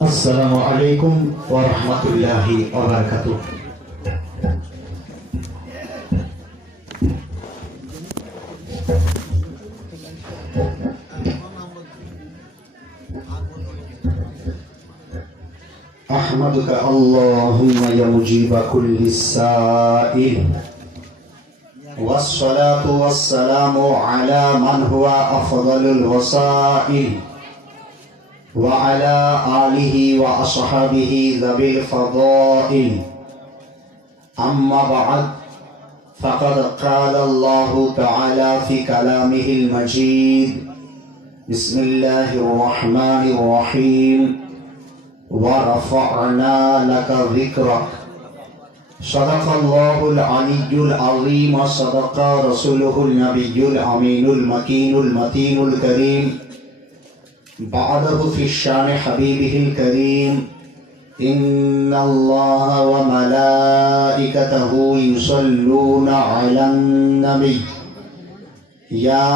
আসসালামু আলাইকুম ওয়া রাহমাতুল্লাহি ওয়া বারাকাতুহু। আহমাদুকা আল্লাহুম্মা ইয়া মুজিবা কুল্লি সাইল ওয়াসসালাতু ওয়াসসালামু আলা মান হুয়া আফদালুল ওয়াসাইল وعلى آله وأصحابه ذوي الفضائل أما بعد فقد قال الله تعالى في كلامه المجيد بسم الله الرحمن الرحيم ورفعنا لك ذكرك صدق الله العلي العظيم وصدق رسوله النبي الأمين المكين المتين الكريم بعده في الشان حبيبه الكريم إن الله وملائكته يصلون على النبي يا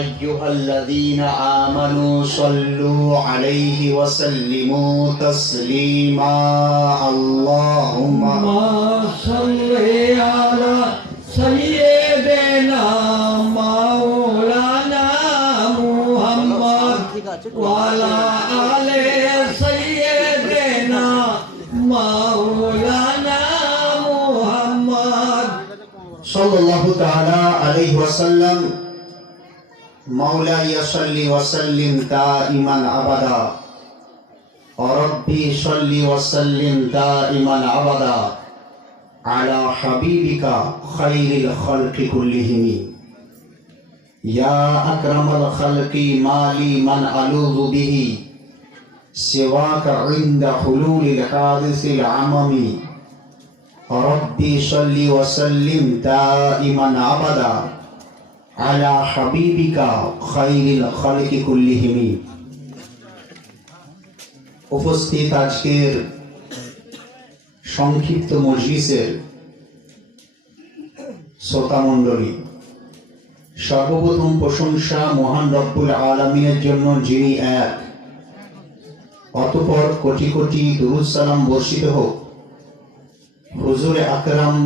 أيها الذين آمنوا صلوا عليه وسلموا تسليما اللهم صل على سيدنا مولانا محمد وعلى آل سيدنا مولانا محمد صلى الله تعالى عليه وسلم مولاي صل وسلم دائما أبدا ربي صل وسلم دائما أبدا على حبيبك خير الخلق كلهم يا أكرم الخلق ما لي من ألوذ به سواك عند حلول الحادث العمم ربي صل وسلم دائما أبدا على حبيبك خير الخلق كلهم উপস্থিত আজকের সংক্ষিপ্ত মজলিসের শ্রোতা মণ্ডলী, সর্বপ্রথম প্রশংসা মহান রব্বুল আলামিনের জন্য, যিনি এক। অতঃপর কোটি কোটি দুরূদ সালাম বর্ষিত হোক হুজুরে আকরাম,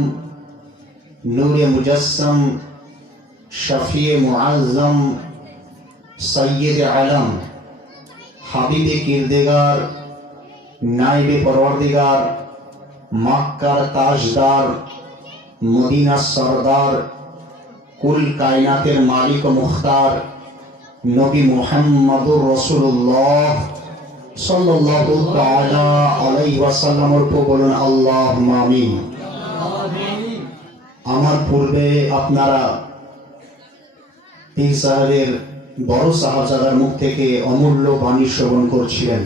নূরে মুজাসসাম, শফিয়ে মুআজ্জম, সৈয়দে আলম, হাবিবে কিরদেগার, নাইবে পরওয়ারদিগার, মক্কার তাজদার, মদিনার সরদার, কুল কায়নাতের মালিক ও মুখতার নবী মুহাম্মদুর রাসূলুল্লাহ সাল্লাল্লাহু তাআলা আলাইহি ওয়াসাল্লামের উপর বলুন আল্লাহুম্মা আমিন। আমার পূর্বে আপনারা পীর সাহেবের বড় সাহাবজাদার মুখ থেকে অমূল্য বাণী শ্রবণ করছিলেন।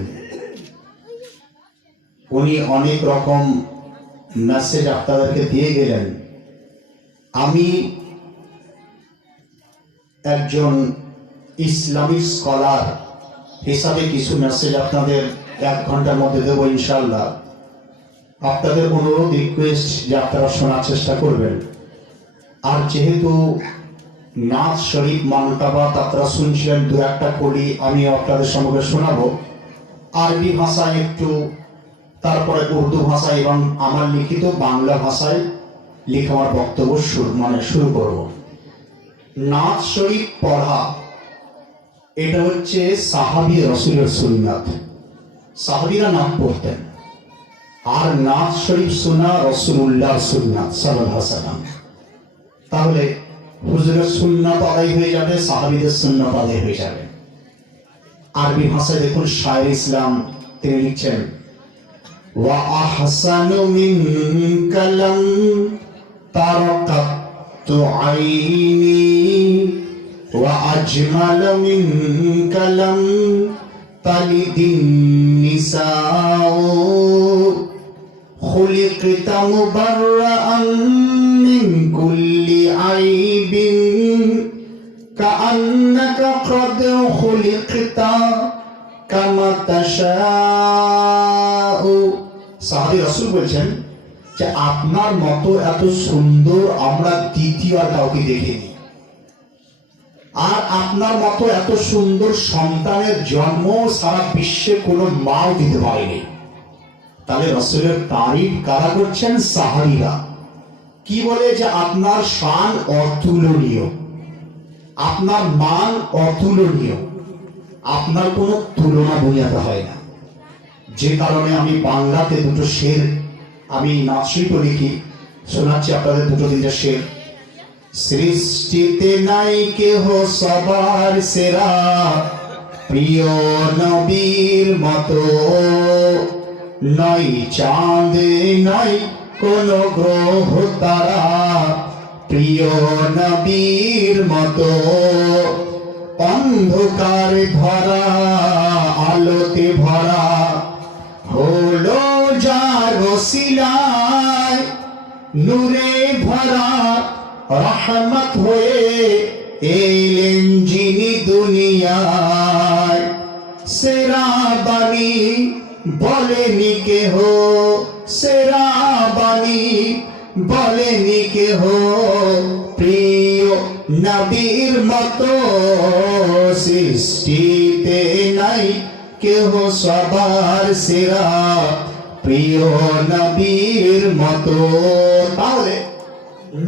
উনি অনেক রকম মেসেজ আপনাদেরকে দিয়ে গেলেন। আমি একজন ইসলামিক স্কলার হিসাবে কিছু মেসেজ আপনাদের 1 ঘন্টার মধ্যে দেবো ইনশাআল্লাহ। আপনাদের অনুরোধ, রিকোয়েস্ট যে আপনারা শোনার চেষ্টা করবেন। আর যেহেতু নাচ শরীফ মানকাবাত আপনারা শুনছিলেন, 2-1টা কলি আমি আপনাদের সম্মুখে শোনাবো আরবি ভাষায় একটু, তারপরে উর্দু ভাষায় এবং আমার লিখিত বাংলা ভাষায় লিখে আমার বক্তব্য শুরু করব। নাচ শরীফ পড়া এটা হচ্ছে সাহাবী রাসূলের সুন্নাত। সাহাবীরা নাচ পড়তেন, আর নাচ শরীফ শোনা রাসূলুল্লাহ সুন্নাত সাল্লাল্লাহু আলাইহি ওয়াসাল্লাম। তাহলে হুজুরের সুন্নাত আদায় হয়ে যাবে, সাহাবীদের সুন্নাত আদায় হয়ে যাবে। আরবি ভাষায় দেখুন, শায়র ইসলাম তিনি লিখছেন, ওয়া আহসানু মিন কালাম তারাকাতু আইনি ওয়া আজমাল মিন কালাম তালিদিন নিসাউ খুলিকতা মুবাররাআন মিন কুল্লি আইবিন কাআন্নাকা ক্বাদ খুলিকতা কামা তাশাউ। সাহাবী রাসূল বলছেন যে আপনার মতো এত সুন্দর আমরা দ্বিতীয় আর কাউকে দেখিনি। আর আপনার মতো এত সুন্দর সন্তানের জন্ম সারা বিশ্বে কোনো মাও দিতে পারেনি। তাহলে রাসূলের তারিফ কারা করছেন? সাহাবীরা। কি বলে? যে আপনার শান অতুলনীয়, আপনার মান অতুলনীয়, আপনার কোনো তুলনা বুঝাতে হয় না। যে কারণে আমি বাংলাতে দুটো শের আমি নাচরিত লিখি, শোনাচ্ছি আপনাদের দুটো তিনটা শের। সৃষ্টিতে নাই কেহ সবার সেরা, প্রিয় নবীর মতো, নয় চাঁদে নয় কোন গ্রহ তারা, প্রিয় নবীর মতো। অন্ধকার ভরা আলোতে ভরা হলো যার ওসিলায়, নূরে ভরা রহমত হয়ে এলেন যিনি দুনিয়ায়। সেরা বাণী বলেনি কেহ, সেরা বাণী বলেনি কেহ, প্রিয় নবীর মতো। সৃষ্টিতে নাই কেহ সবার সেরা, প্রিয় নবীর মতো। তাহলে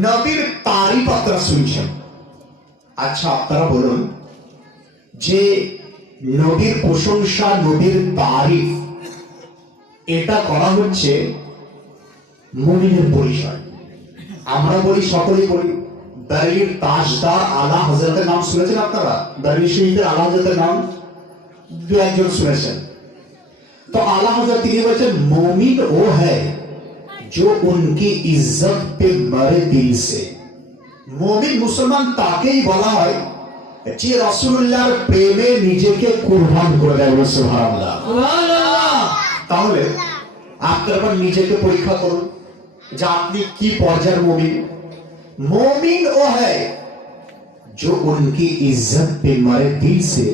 নবীর তারিফ আপনারা শুনছেন। আচ্ছা আপনারা বলুন যে নবীর প্রশংসা, নবীর তারিফ এটা করা হচ্ছে মুমিনের পরিচয়। আমরা বলি, সকলেই বলি, বেরেলির তাজদার আলা হযরতের নাম শুনেছেন আপনারা? বেরেলি শরীফের আলা হযরতের নাম দু একজন শুনেছেন। তো आला हजरत তিনি বলেছেন, मोमिन वो है जो उनकी इज्जत पे मरे दिल से। मोमिन मुसलमान তাকেই বলা হয় যে রাসূলুল্লাহর প্রেমে নিজেকে কুরবান করে দেয়। সুবহানাল্লাহ। সুবহানাল্লাহ। তাহলে আপনারা নিজেকে পরীক্ষা করুন যে আপনি কি পর্যায়ের মুমিন। मोमिन वो है जो उनकी इज्जत पे मरे दिल से,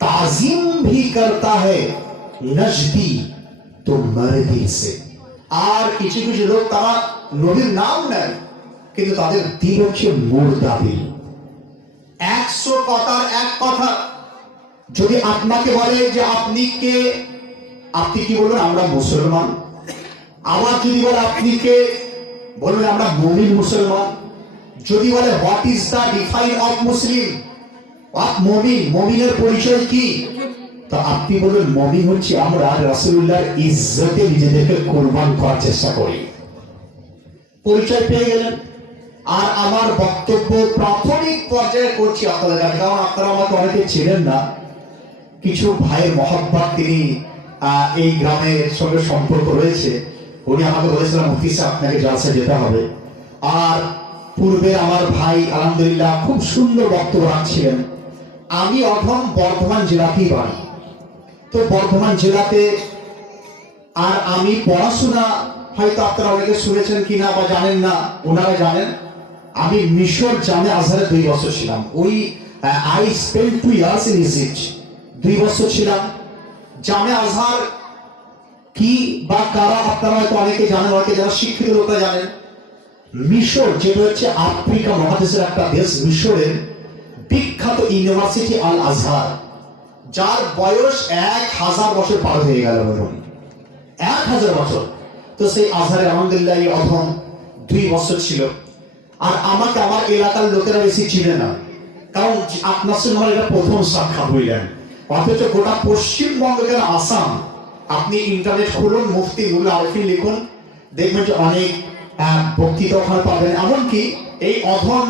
ताजीम भी करता है नजदी तो मरे दिल से। আর কিছু কিছু লোক তারা নবীর নাম নেয় কিন্তু তাদের দিল হচ্ছে মুর্দা দিল। 100 কথার এক কথা যদি আপনাকে বলে যে আপনি কে, আপনি কি বলবেন? আমরা মুসলমান। আবার যদি বলে আপনি কে, বলবেন আমরা মুমিন মুসলমান। যদি বলে what is the define of Muslim, of মুমিন, মুমিনের পরিচয় কি, তো আপনি বলবেন মুমিন হচ্ছে আমরা রাসূলুল্লাহর ইজ্জতে নিজেদেরকে কুরবান করার চেষ্টা করি। পরিচয় পেয়ে গেলেন। আর আমার বক্তব্য প্রাথমিক পর্যায়ে করছি আপনাদের কাছে, কারণ আপনারা আমাকে অনেকে ছিলেন না। কিছু ভাইয়ের মহব্বত তিনি এই গ্রামের সঙ্গে সম্পর্ক রয়েছে। উনি আমাকে বলেছিলেন মুফতি সাহেব আপনাকে জালসা যেতে হবে। আর পূর্বে আমার ভাই আলহামদুলিল্লাহ খুব সুন্দর বক্তব্য রাখছিলেন। আমি অধম বর্ধমান জেলাতেই বাড়ি। তো বর্ধমান জেলাতে আর আমি পড়াশোনা হয়তো আপনারা অনেকে শুনেছেন কিনা বা জানেন না, ওনারা জানেন। আমি মিশর জামে আজহারে 2 বছর ছিলাম। ওই I spend 2 years in Egypt. 2 বছর ছিলাম। জামে আজহার কি বা কারা আপনারা হয়তো অনেকে জানেন, অনেকে যারা শিক্ষিত লোকরা জানেন। মিশর যেটা হচ্ছে আফ্রিকা মহাদেশের একটা দেশ, মিশরের বিখ্যাত ইউনিভার্সিটি আল আজহার, যার বয়স 1000 বছর পার হয়ে গেল। বলুন 1000 বছর। তো সেই আজহারে আলহামদুলিল্লাহ এই অধম 2 বছর ছিল। আর আমাকে আমার এলাকার লোকেরা বেশি চিনে না, কারণ আপনার সঙ্গে আমার এটা প্রথম সাক্ষাৎ হইলেন। অথচ গোটা পশ্চিমবঙ্গের আসাম, আপনি ইন্টারনেট খুলুন, মুফতি নুরুল আরিফিন লিখুন, দেখবেন যে অনেক বক্তৃতা ওখানে পাবেন। এমনকি এই অধম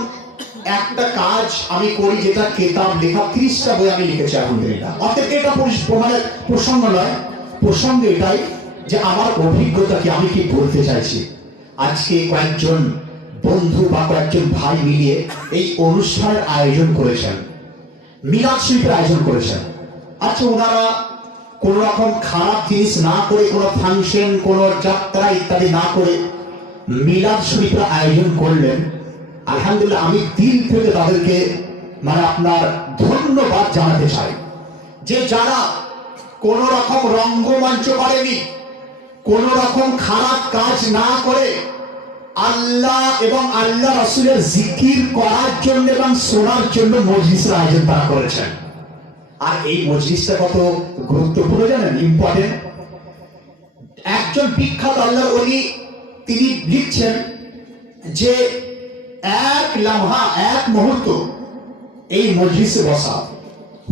একটা কাজ আমি করি যেটা কিতাব লেখা, 30টা বই আমি লিখেছি আলহামদুলিল্লাহ। অর্থাৎ এটা মানে প্রসঙ্গ নয়, প্রসঙ্গ এটাই যে আমার অভিজ্ঞতা কি, আমি কি বলতে চাইছি। আজকে কয়েকজন বন্ধু বা কয়েকজন ভাই মিলিয়ে এই অনুষ্ঠানের আয়োজন করেছেন, মিলাদ শরীফের আয়োজন করেছেন। আচ্ছা ওনারা কোন রকম খারাপ জিনিস না করে, কোনো ফাংশন, কোনো যাত্রা ইত্যাদি না করে মিলাদ শরীফের আয়োজন করলেন। আলহামদুলিল্লাহ আমি দিল থেকে তাদেরকে মানে আপনার ধন্যবাদ জানাতে চাই, যে যারা কোন রকম রঙ্গমঞ্চ করেনি, কোন রকম খারাপ কাজ না করে আল্লাহ এবং আল্লাহ রাসূলের জিকির করার জন্য এবং শোনার জন্য মজলিসের আয়োজন তারা করেছেন। আর এই মজলিসটা কত গুরুত্বপূর্ণ জানেন, ইম্পর্টেন্ট। একজন বিখ্যাত আল্লাহর ওলি তিনি লিখছেন যে এক লামহা, এক মুহূর্ত এই মজলিসে বসা,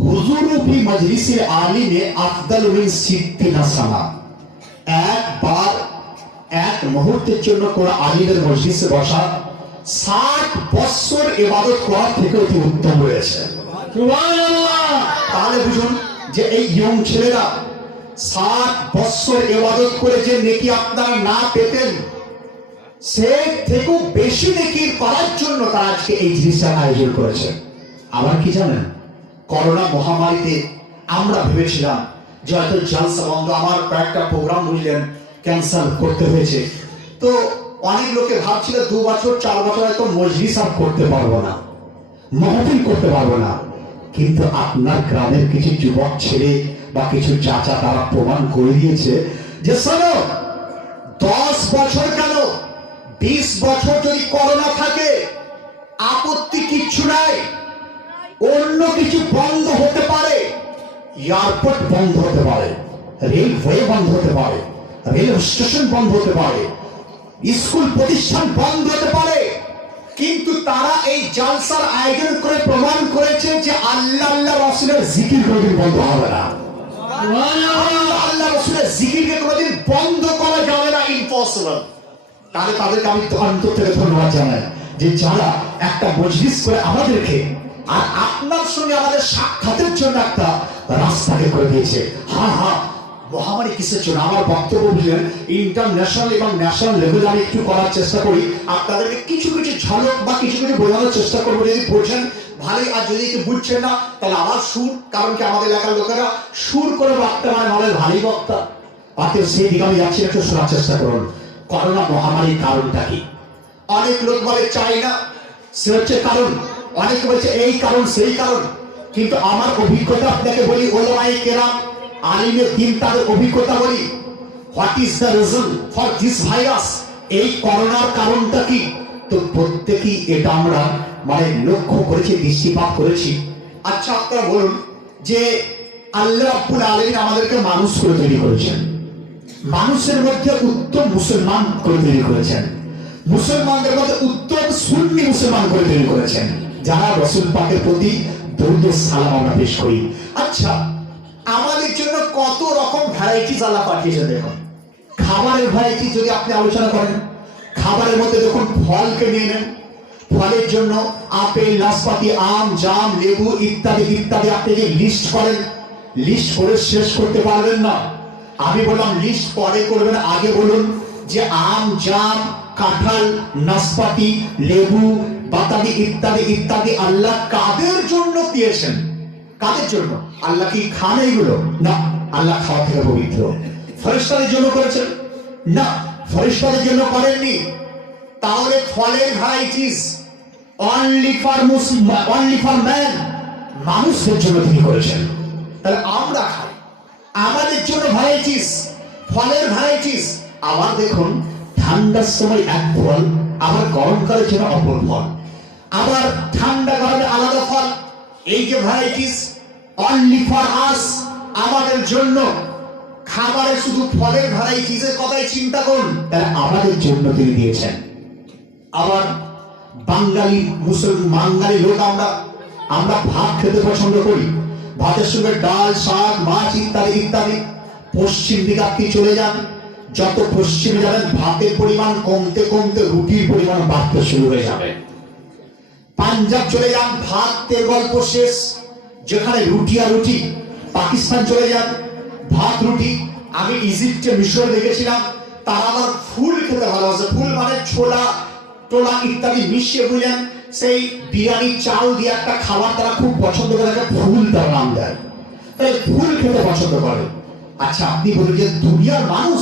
হুজুরু ফি মজলিসিল আলিমে আফদালু মিন সিত্তিনা সানা। একবার এক মুহূর্তের জন্য কোন আলিমের মজলিসে বসা 60 বছর ইবাদত করার থেকে অতি উত্তম রয়েছে। সুবহানাল্লাহ। তাহলে বুঝুন যে এই ইয়ং ছেলেরা 60 বছর ইবাদত করে যে নেকি আপনারা না পেতেন, সে থেকেও বেশি নেকি করার জন্য তারা আজকে এই জিনিসটার আয়োজন করেছে। আবার কি জানেন, করোনা মহামারীতে আমরা ভেবেছিলাম যে হয়তো জলসা বন্ধ, আমার কয়েকটা প্রোগ্রাম বুঝলেন ক্যান্সেল করতে হয়েছে। তো অনেক লোকে ভাবছিল 2 বছর 4 বছর হয়তো মজলিস আর করতে পারবো না, মাহফিল করতে পারবো না। কিন্তু আপনার গ্রামের কিছু যুবক ছেলে বা কিছু চাচা তারা প্রমাণ করে দিয়েছে যে শোনো, 10 বছর কেন 20 বছর যদি করোনা থাকে আপত্তি কিচ্ছু নাই। অন্য কিছু বন্ধ হতে পারে, এয়ারপোর্ট বন্ধ হতে পারে, রেলওয়ে বন্ধ হতে পারে, রেল স্টেশন বন্ধ হতে পারে, স্কুল প্রতিষ্ঠান বন্ধ হতে পারে, কিন্তু তারা এই জালসার আয়োজন করে প্রমাণ করেছে যে আল্লাহ রাসূলের জিকির কোনোদিন বন্ধ হবে না। আল্লাহ রাসূলের জিকিরকে কোনোদিন বন্ধ করা যাবে না, ইম্পসিবল। তাহলে তাদেরকে আমি অন্তর থেকে ধন্যবাদ জানাই যে যারা একটা মজলিস করে আমাদেরকে আর আপনার সঙ্গে আমাদের সাক্ষাতের জন্য একটা রাস্তাকে করে দিয়েছে। মহামারী কিসের জন্য? আমার বক্তব্য বুঝলেন ইন্টারন্যাশনাল এবং ন্যাশনাল লেভেলে আমি একটু করার চেষ্টা করি, আপনাদেরকে কিছু কিছু ঝলক বা কিছু কিছু বোঝানোর চেষ্টা করবো। যদি বোঝেন ভালোই, আর যদি একটু বুঝছেন না তাহলে আবার সুর, কারণ কি আমাদের এলাকার লোকেরা সুর করে বক্তা মানে আমাদের ভালোই বক্তা, অতএব সেই দিকে আমি যাচ্ছি, একটু শোনার চেষ্টা করুন। করোনা মহামারীর কারণটা কি? অনেক লোক বলে চাই না, সে হচ্ছে কারণ, অনেকে বলছে এই কারণ সেই কারণ, কিন্তু আমার অভিজ্ঞতা আপনাকে বলি, ওলামায়ে কেরাম আলিমের দিন তাদের অভিজ্ঞতা বলি, what is the reason for this virus, এই করোনার কারণটা কি? তো প্রত্যেকেই এটা আমরা মানে লক্ষ্য করেছি, দৃষ্টিপাত করেছি। আচ্ছা আপনারা বলুন যে আল্লাহ রাব্বুল আলামিন আমাদেরকে মানুষ করে তৈরি করেছেন, মানুষের মধ্যে উত্তম মুসলমান করে তৈরি করেছেন, মুসলমানদের মধ্যে উত্তম সুন্নি মুসলমান করে তৈরি করেছেন, যারা রাসূল পাকের প্রতি দরুদ ও সালাম আমরা পেশ করি। আচ্ছা, আমাদের জন্য কত রকম ভ্যারাইটিস আল্লাহ পাঠিয়েছে। দেখুন খাবারের ভ্যারাইটি যদি আপনি আলোচনা করেন, খাবারের মধ্যে দেখুন ফলকে নিয়ে নেন, ফলের জন্য আপেল, নাশপাতি, আম, জাম, লেবু ইত্যাদি ইত্যাদি। আপনি যে লিস্ট করেন, লিস্ট করে শেষ করতে পারবেন না। আমি বললাম লিস্ট পরে করবেন, আগে বলুন যে আম, জাম, কাঁঠাল, নাশপাতি, লেবু, বাতাবি ইত্যাদি ইত্যাদি আল্লাহ কাদের জন্য দিয়েছেন? কাদের জন্য? আল্লাহ কি খান এগুলো? না, আল্লাহ খাওয়া থেকে পবিত্র। ফেরেশতাদের জন্য করেছেন? না, ফেরেশতাদের জন্য করেননি। তাহলে ফলের varieties only for Muslim, only for man, মানুষের জন্য তিনি করেছেন। তাহলে আমরা খাই, আমাদের জন্য ভ্যারাইটিস, ফলের ভ্যারাইটিস। আবার দেখুন ঠান্ডার সময় এক ফল, আবার গরমকালের জন্য অপর ফল, আবার ঠান্ডা গরমে আলাদা ফল। এই যে ভ্যারাইটিস অনলি ফর আস, আমাদের জন্য। খাবারে শুধু ফলের ভ্যারাইটিসের কথাই চিন্তা করুন, তাহলে আমাদের জন্য তিনি দিয়েছেন। আবার বাঙালি বাঙালি লোক আমরা ভাত খেতে পছন্দ করি, ভাতের সঙ্গে ডাল, শাক, মাছ ইত্যাদি ইত্যাদি। পশ্চিম দিকে আপনি চলে যান, যত পশ্চিমে যাবেন ভাতের পরিমাণ কমতে কমতে রুটির পরিমাণ বাড়তে শুরু হয়ে যাবে। পাঞ্জাব চলে যান, ভাতের গল্প শেষ, যেখানে রুটি আর রুটি। পাকিস্তান চলে যান, ভাত রুটি। আমি ইজিপ্টে, মিশর দেখেছিলাম, তারা আবার ফুল খেতে ভালোবাসে। ফুল মানে ছোলা টোলা ইত্যাদি মিশিয়ে বুঝলেন সেই বিরিয়ানি চাল দিয়ে একটা খাবার তারা খুব পছন্দ করে, তাকে ফুল তার নাম দেয়, তাই ফুল খেতে পছন্দ করে। আচ্ছা আপনি বলুন যে দুনিয়ার মানুষ,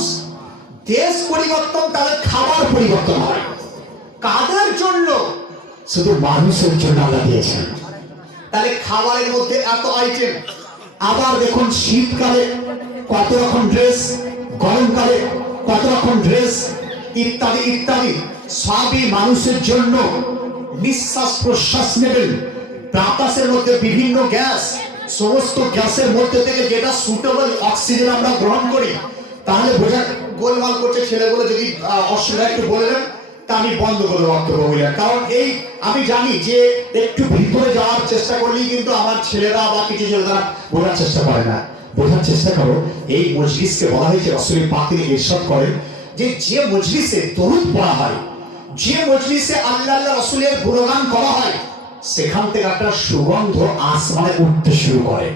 দেশ পরিবর্তন, তাদের খাবার পরিবর্তন হয় কাদের জন্য? শুধু মানুষের জন্য আল্লাহ দিয়েছেন। তাহলে খাবারের মধ্যে এত আইটেম। আবার দেখুন শীতকালে কত রকম ড্রেস, গরমকালে কত রকম ড্রেস ইত্যাদি ইত্যাদি। সবই মানুষের জন্য। নিঃশ্বাস প্রশ্বাস নেবেন, বাতাসের মধ্যে বিভিন্ন গ্যাস, সমস্ত গ্যাসের মধ্যে থেকে যেটা সুটেবল অক্সিজেন আমরা গ্রহণ করি, তাহলে বোঝা গোলমাল করছে ছেলেগুলো, যদি অসুবিধা একটু বললেন তা আমি বন্ধ করে বক্তব্য বললাম। কারণ এই আমি জানি যে একটু ভিতরে যাওয়ার চেষ্টা করলেই কিন্তু আমার ছেলেরা বা কিছু ছেলেরা বোঝার চেষ্টা করে না। বোঝার চেষ্টা করো, এই মজলিসকে বলা হয়েছে, রাসূল পাক তিনি ইরশাদ করেন যে মজলিসে দরুদ পড়া হয়, যে মজলিসে আল্লাহ রাসূলের গুণগান করা হয়, সেখান থেকে একটা সুগন্ধ আসমানে উঠতে শুরু করে।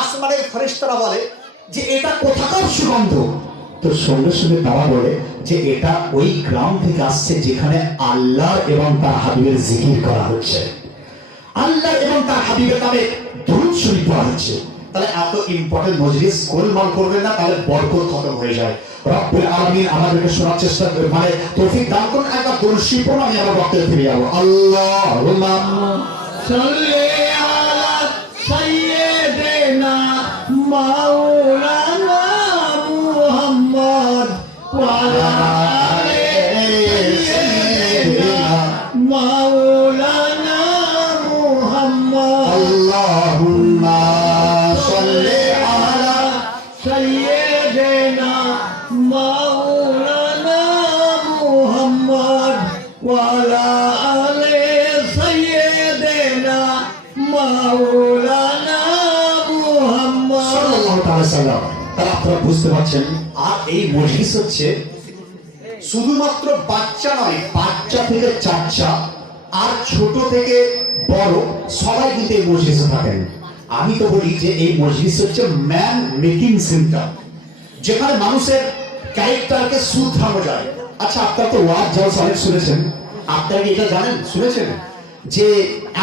আসমানের ফেরেশতারা বলে যে এটা কোথাকার সুগন্ধ? তো সঙ্গে সঙ্গে তারা বলে যে এটা ওই গ্রাম থেকে আসছে যেখানে আল্লাহ এবং তার হাবিবের জিকির করা হচ্ছে, আল্লাহ এবং তার হাবিবের নামে দরুদ শরীফ পড়া হচ্ছে। তাহলে এত ইম্পর্টেন্ট মজলিস গোলমাল করবেন না, তাহলে বরকত খতম হয়ে যায়। রব্বুল আলামিন আমাদেরকে শোনার চেষ্টা মানে তৌফিক দান করুন। একবার দরুদ শরীফ পড়ুন, আমি আমার বক্তব্যে ফিরে যাবো। আল্লাহুম্মা সাল্লি আলা সাইয়্যিদিনা মাওলানা মুহাম্মদ ওয়া আলা আলি সাইয়্যিদিনা মাওলানা মুহাম্মদ। আল্লাহুম্মা সাল্লি আলা সাইয়্যিদিনা মাওলানা মুহাম্মদ ওয়া আলা আলি সাইয়্যিদিনা মাওলানা মুহাম্মদ সাল্লাল্লাহু তাআলা সাল্লাম। তাহলে আপনারা বুঝতে পারছেন, আর এই মজলিস হচ্ছে শুধুমাত্র বাচ্চা নয়, বাচ্চা থেকে চাচা আর ছোট থেকে বড় সবাই কিন্তু এই মজলিসে থাকেন। আমি তো বলি যে এই মজলিস হচ্ছে ম্যান মেকিং সেন্টার, যেখানে মানুষের ক্যারেক্টারকে শুধরানো যায়। আচ্ছা, আপনারা তো ওয়াজ জালসা অনেক শুনেছেন, আপনারা কি এটা জানেন, শুনেছেন যে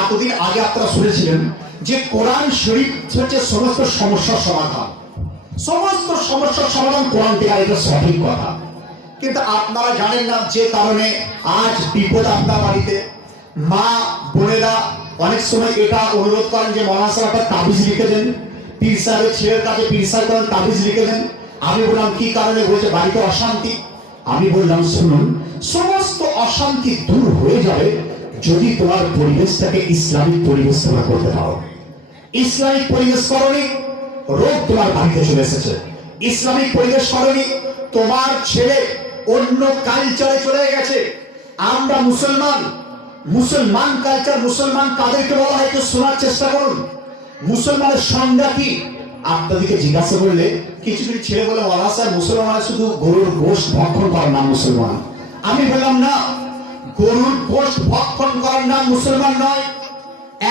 এতদিন আগে আপনারা শুনেছিলেন যে কোরআন শরীফ হচ্ছে সমস্ত সমস্যার সমাধান, সমস্ত সমস্যার সমাধান কোরআন থেকে, এটা সঠিক কথা। কিন্তু আপনারা জানেন না যে কারণে আজ বিপদ আপনার বাড়িতে। মা বোনেরা অনেক সময় এটা অনুরোধ করেন যে মৌলানা সাহেব একটা তাবিজ লিখে দেন, পীর সাহেবের ছেলের কাছে পীর সাহেব করেন তাবিজ লিখে দেন। আমি বললাম কি কারণে? বলছে বাড়িতে অশান্তি। আমি বললাম শুনুন, সমস্ত অশান্তি দূর হয়ে যাবে যদি তোমার পরিবেশটাকে ইসলামিক পরিবেশ তোমরা করতে পারো। ইসলামিক পরিবেশ করনি, রোগ তোমার বাড়িতে চলে এসেছে। ইসলামিক পরিবেশ করনি, তোমার ছেলে অন্য কালচারে চলে গেছে। আমরা মুসলমান, মুসলমান কালচার, মুসলমান কাদেরকে বলা হয় একটু শোনার চেষ্টা করুন। মুসলমানের সংজ্ঞা কি? আপনাদেরকে জিজ্ঞাসা করলে কিছু কিছু ছেলে বলে মৌলানা সাহেব মুসলমান শুধু গরুর গোশত ভক্ষণ করার নাম মুসলমান। আমি বললাম না, গরুর গোশত ভক্ষণ করার নাম মুসলমান নয়।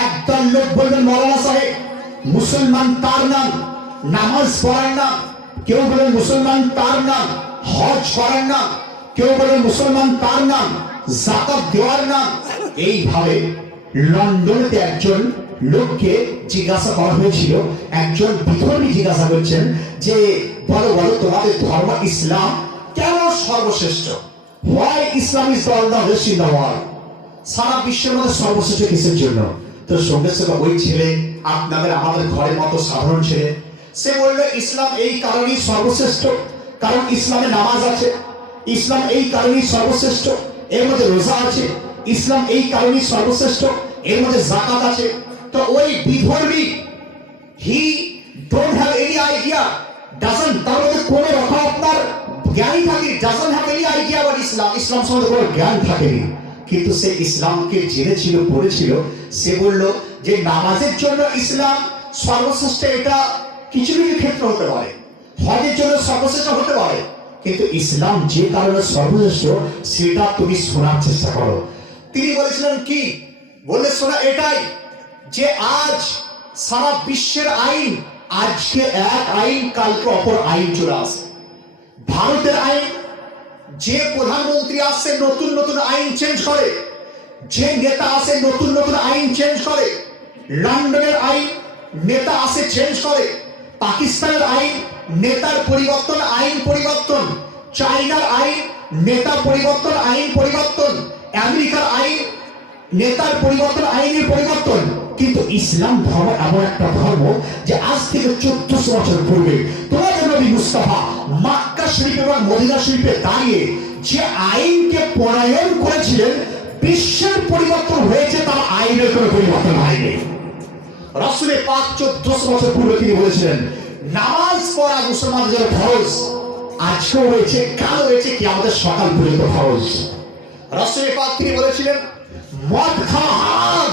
একদল লোক বলবেন মৌলানা সাহেব মুসলমান তার নাম নামাজ পড়ার নাম, কেউ বলেন মুসলমান তার নাম হজ করার নাম, কেউ বলেন মুসলমান তার নাম যাকাত দেওয়ার নাম। এইভাবে লন্ডনেতে একজন লোককে জিজ্ঞাসা করা হয়েছিল, একজন বিধর্মী জিজ্ঞাসা করছেন যে বলো বলো তোমাদের ধর্ম ইসলাম কেন সর্বশ্রেষ্ঠ? Why Islam is the best in the world? সারা বিশ্বের মধ্যে সর্বশ্রেষ্ঠ কিসের জন্য? তো সঙ্গে সঙ্গে ওই ছেলে আপনাদের আমাদের ঘরের মতো সাধারণ ছেলে, সে বললো ইসলাম এই কারণেই সর্বশ্রেষ্ঠ কারণ ইসলামে নামাজ আছে, ইসলাম এই কারণেই সর্বশ্রেষ্ঠ এর মধ্যে রোজা আছে, ইসলাম এই কারণেই সর্বশ্রেষ্ঠ এর মধ্যে যাকাত আছে। তো ওই বিধর্মী he don't have any idea, doesn't, তার মধ্যে কোনো রকম আপনার জ্ঞানই থাকেনি, doesn't have any idea about Islam, Islam সম্বন্ধে কোনো জ্ঞান থাকেনি। কিন্তু সে ইসলামকে জেনেছিল, পড়েছিল। সে বলল যে নামাজের জন্য ইসলাম সর্বশ্রেষ্ঠ, এটা কিছু কিছু ক্ষেত্র হতে পারে, হজের জন্য সর্বশ্রেষ্ঠ হতে পারে, কিন্তু ইসলাম যে কারণে সর্বশ্রেষ্ঠ সেটা তুমি শোনার চেষ্টা করো। তিনি বলেছিলেন কি? বললে শোনা এটাই যে আজ সারা বিশ্বের আইন, আজকে এক আইন কালকে অপর আইন চলে আসে। ভারতের আইন, যে প্রধানমন্ত্রী আসে নতুন নতুন আইন চেঞ্জ করে, যে নেতা আসে নতুন নতুন আইন চেঞ্জ করে। লন্ডনের আইন, নেতা আসে চেঞ্জ করে। পাকিস্তানের আইন, নেতার পরিবর্তন, আইন পরিবর্তন। চায়নার আইন, নেতা পরিবর্তন, আইন পরিবর্তন। আমেরিকার আইন, নেতার পরিবর্তন, আইনের পরিবর্তন। কিন্তু ইসলাম ধর্ম এমন একটা ধর্ম যে আজ থেকে 1400 বছর পূর্বে তোমাদের নবী মুস্তাফা মক্কা শরীফ এবং মদিনা শরীফে দাঁড়িয়ে যে আইনকে প্রণয়ন করেছিলেন, বিশ্বের পরিবর্তন হয়েছে, তার আইনের কোনো পরিবর্তন হয়নি। রাসূল পাক 1400 বছর পূর্বে তিনি বলেছিলেন নামাজ পড়া মুসলমানদের জন্য ফরজ, আজকেও রয়েছে, কালও রয়েছে, কিয়ামতের সকাল পর্যন্ত ফরজ। রাসূল পাক তিনি বলেছিলেন মদ খাওয়া হারাম,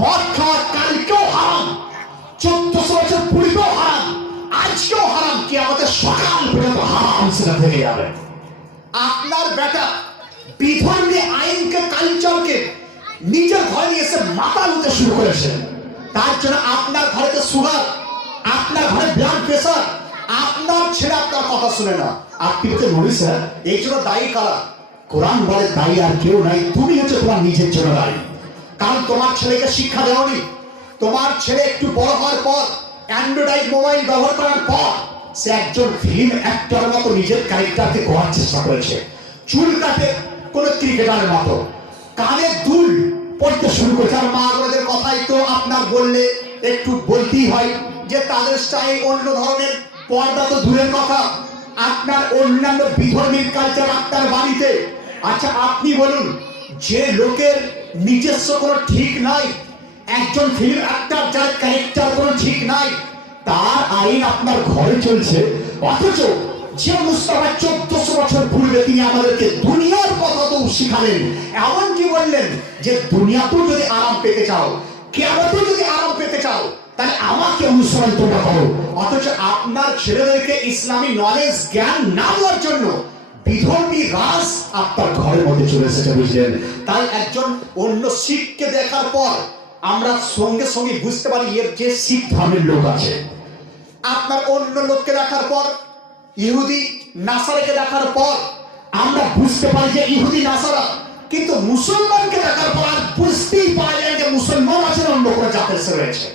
মদ খাওয়া কালকেও হারাম, 1400 বছর পূর্বেও হারাম, আজকেও হারাম, কিয়ামতের সকাল পর্যন্ত হারাম সেটা থেকে যাবে। আপনার বেটা বিধর্মী আইনকে, কালচারকে নিজের ঘরে নিয়ে এসে মাতাল হতে শুরু করেছে। তার জন্য আপনার ঘরেতে সুগার, আপনার ঘরে ব্লাড প্রেসার, আপনার ছেলে আপনার কথা শুনে না। আপনি বলতে নবী স্যার এই জন্য দায়ী কারা? কোরআন বলে দায়ী আর কেউ নাই, তুমি হচ্ছে তোমার নিজের জন্য দায়ী। কারণ তোমার ছেলেকে শিক্ষা দেওনি। তোমার ছেলে একটু বড় হওয়ার পর, অ্যান্ড্রয়েড মোবাইল ব্যবহার করার পর, সে একজন ফিল্ম অ্যাক্টরের মতো নিজের ক্যারেক্টারকে গড়ার চেষ্টা করেছে। চুল কাটে কোনো ক্রিকেটারের মতো, কানে দুল পড়তে শুরু করেছে। আর মা বোনদের কথাই তো আপনার বললে একটু বলতেই হয় যে তাদের স্টাইল অন্য ধরনের, পর্দা তো দূরের কথা, আপনার অন্যান্য বিধর্মীর কালচার আপনার বাড়িতে। আচ্ছা আপনি বলুন, যে লোকের নিজস্ব কোনো ঠিক নাই, একজন ফিল্ম অ্যাক্টর যার ক্যারেক্টার কোনো ঠিক নাই, তার আইন আপনার ঘরে চলছে, অথচ যে মুস্তাফা 1400 বছর পূর্বে তিনি আমাদেরকে দুনিয়ার কথা তো শিখালেন, এমনকি বললেন যে দুনিয়াতেও যদি আরাম পেতে চাও, কিয়ামতেও যদি আরাম পেতে চাও, তাহলে আমাকে অনুসরণ তোমরা করো। অথচ আপনার ছেলেদেরকে ইসলামী নলেজ, জ্ঞান না দেওয়ার জন্য বিধর্মী রাজ আপনার ঘরের মধ্যে চলে এসেছে, বুঝলেন? তাই একজন অন্য শিখকে দেখার পর আমরা সঙ্গে সঙ্গে বুঝতে পারি এর যে শিখ ধর্মের লোক আছে। আপনার অন্য লোককে দেখার পর, ইহুদি নাসারাকে দেখার পর আমরা বুঝতে পারি যে ইহুদি নাসারা, কিন্তু মুসলমানকে দেখার পর আর বুঝতেই পারা যায় যে মুসলমান আছেন, অন্য কোনো জাতের সে রয়েছে।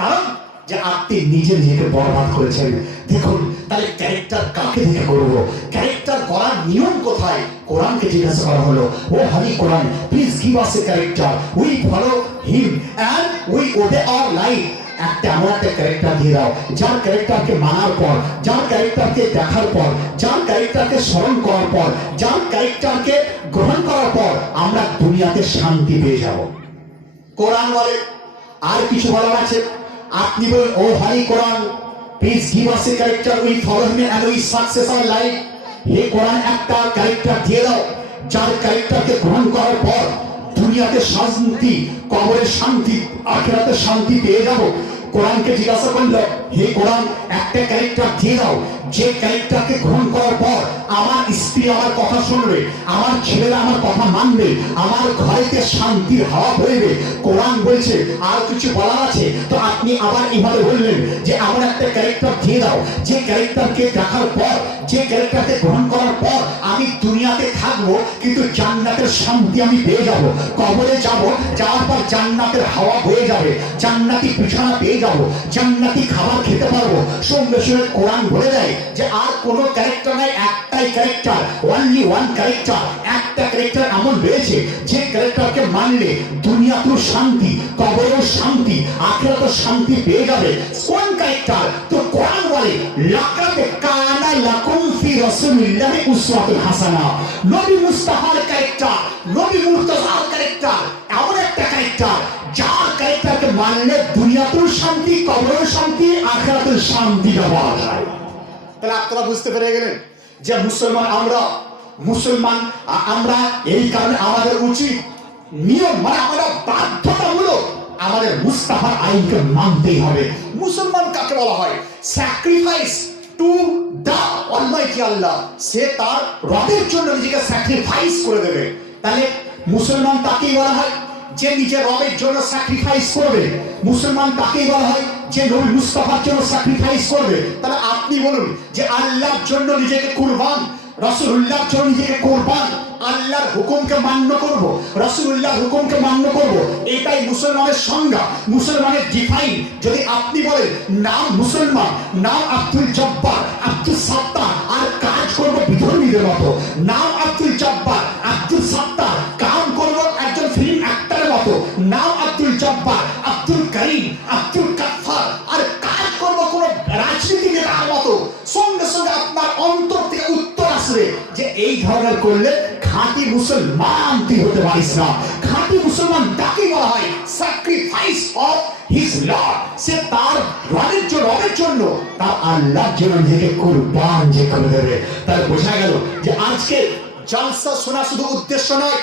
কারণ যে আপনি নিজেকে বরবাদ করেছেন। দেখুন তাহলে ক্যারেক্টার কাকে দেখে করবো? ক্যারেক্টার করার নিয়ম কোথায়? কোরআনকে জিজ্ঞাসা করা হলো, O holy Quran, please give us a character, we follow him and we obey our life. একটা এমন একটা ক্যারেক্টার দিয়ে দাও, যার ক্যারেক্টারকে মানার পর, যার ক্যারেক্টারকে দেখার পর, যার ক্যারেক্টারকে স্মরণ করার পর, যার ক্যারেক্টারকে গ্রহণ করার পর আমরা দুনিয়াতে শান্তি পেয়ে যাব। কোরআন বলে, আর কিছু বলার আছে? আপনি বলেন, O holy Quran, please give us a character, we follow him and we success our life. হে কোরআন, একটা ক্যারেক্টার দিয়ে দাও, যার ক্যারেক্টারকে গ্রহণ করার পর দুনিয়াতে শান্তি, কবরে শান্তি, আখিরাতে শান্তি পেয়ে যাব। কোরআনকে জিজ্ঞাসা করলো, হে কোরআন, একটা ক্যারেক্টার দিয়ে দাও, যে ক্যারেক্টারকে গ্রহণ করার পর আমার স্ত্রী আমার কথা শুনবে, আমার ছেলেরা আমার কথা মানবে, আমার ঘরেতে শান্তির হাওয়া বইবে। কোরআন বলছে আর কিছু বলার আছে? তো আপনি আবার এভাবে বললেন যে আমার একটা ক্যারেক্টার দিয়ে দাও, যে ক্যারেক্টারকে দেখার পর, যে ক্যারেক্টারকে গ্রহণ করার পর আমি দুনিয়াতে থাকবো, কিন্তু জান্নাতের শান্তি আমি পেয়ে যাব। কবরে যাব, যাওয়ার পর জান্নাতের হাওয়া বয়ে যাবে, জান্নাতি বিছানা পেয়ে যাব, জান্নাতি খাবার খেতে পারবো। সঙ্গে সঙ্গে কোরআন বলে দেয় যে আর কোনো ক্যারেক্টার নাই, একটাই ক্যারেক্টার, অনলি ওয়ান ক্যারেক্টার। একটা ক্যারেক্টার এমন রয়েছে যে ক্যারেক্টারকে মানলে দুনিয়াতেও শান্তি, কবরেও শান্তি, আখিরাতেও শান্তি পেয়ে যাবে। কোন ক্যারেক্টার? তো কোরআন বলে, লাকাদ কানা লাকুম ফি রাসূলিল্লাহি উসওয়াতুন হাসানাহ। নবী মুস্তাফার ক্যারেক্টার, নবী মুর্তজার ক্যারেক্টার এমন একটা ক্যারেক্টার, যার ক্যারেক্টারকে মানলে দুনিয়াতেও শান্তি, কবরেও শান্তি, আখিরাতেও শান্তি পাওয়া যায়। তাহলে আপনারা বুঝতে পেরে গেলেন যে মুসলমান আমরা, মুসলমান আমরা, এই কারণে আমাদের উচিত নিয়ম, মানে আমরা বাধ্যতামূলক আমাদের মুস্তাফার আইনকে মানতেই হবে। মুসলমান কাকে বলা হয়? স্যাক্রিফাইস টু দা অলমাইটি আল্লাহ। সে তার রবের জন্য নিজেকে স্যাক্রিফাইস করে দেবে। তাহলে মুসলমান তাকেই বলা হয় যে নিজের রবের জন্য স্যাক্রিফাইস করবে। মুসলমান তাকেই বলা হয় যে নবী মুস্তাফার জন্য স্যাক্রিফাইস করবে। তাহলে আপনি বলুন যে আল্লাহর জন্য নিজেকে কুরবান, রাসূলুল্লাহর জন্য নিজেকে কুরবান, আল্লাহর হুকুমকে মান্য করব, রাসূলুল্লাহর হুকুমকে মান্য করব, এটাই মুসলমানের সংজ্ঞা, মুসলমানের ডিফাইন। যদি আপনি বলেন নাম মুসলমান, নাম আব্দুল জব্বার, আব্দুল সাত্তার, আর কাজ করব বিধর্মীদের মতো, নাম আব্দুল জব্বার, আব্দুল সাত্তার, কাম করব একজন ফিল্ম অ্যাক্টরের মতো, নাম আব্দুল জব্বার, আব্দুল করিম, আব্দুল গাফফার, আর কাজ করব কোন রাজনীতি নেতার মতো, সঙ্গে সঙ্গে আপনার অন্তর থেকে উত্তর আসবে যে এই ধরনের করলে খাঁটি মুসলমান তুই হতে পারিস না। খাঁটি মুসলমান তাকে বলা হয় স্যাক্রিফাইস অফ হিজ লর্ড, সে তার রবের জন্য তার আল্লাহর জন্য নিজেকে কুরবান যে করে দেবে। তাহলে বোঝা গেল যে আজকে জলসা শোনা শুধু উদ্দেশ্য নয়,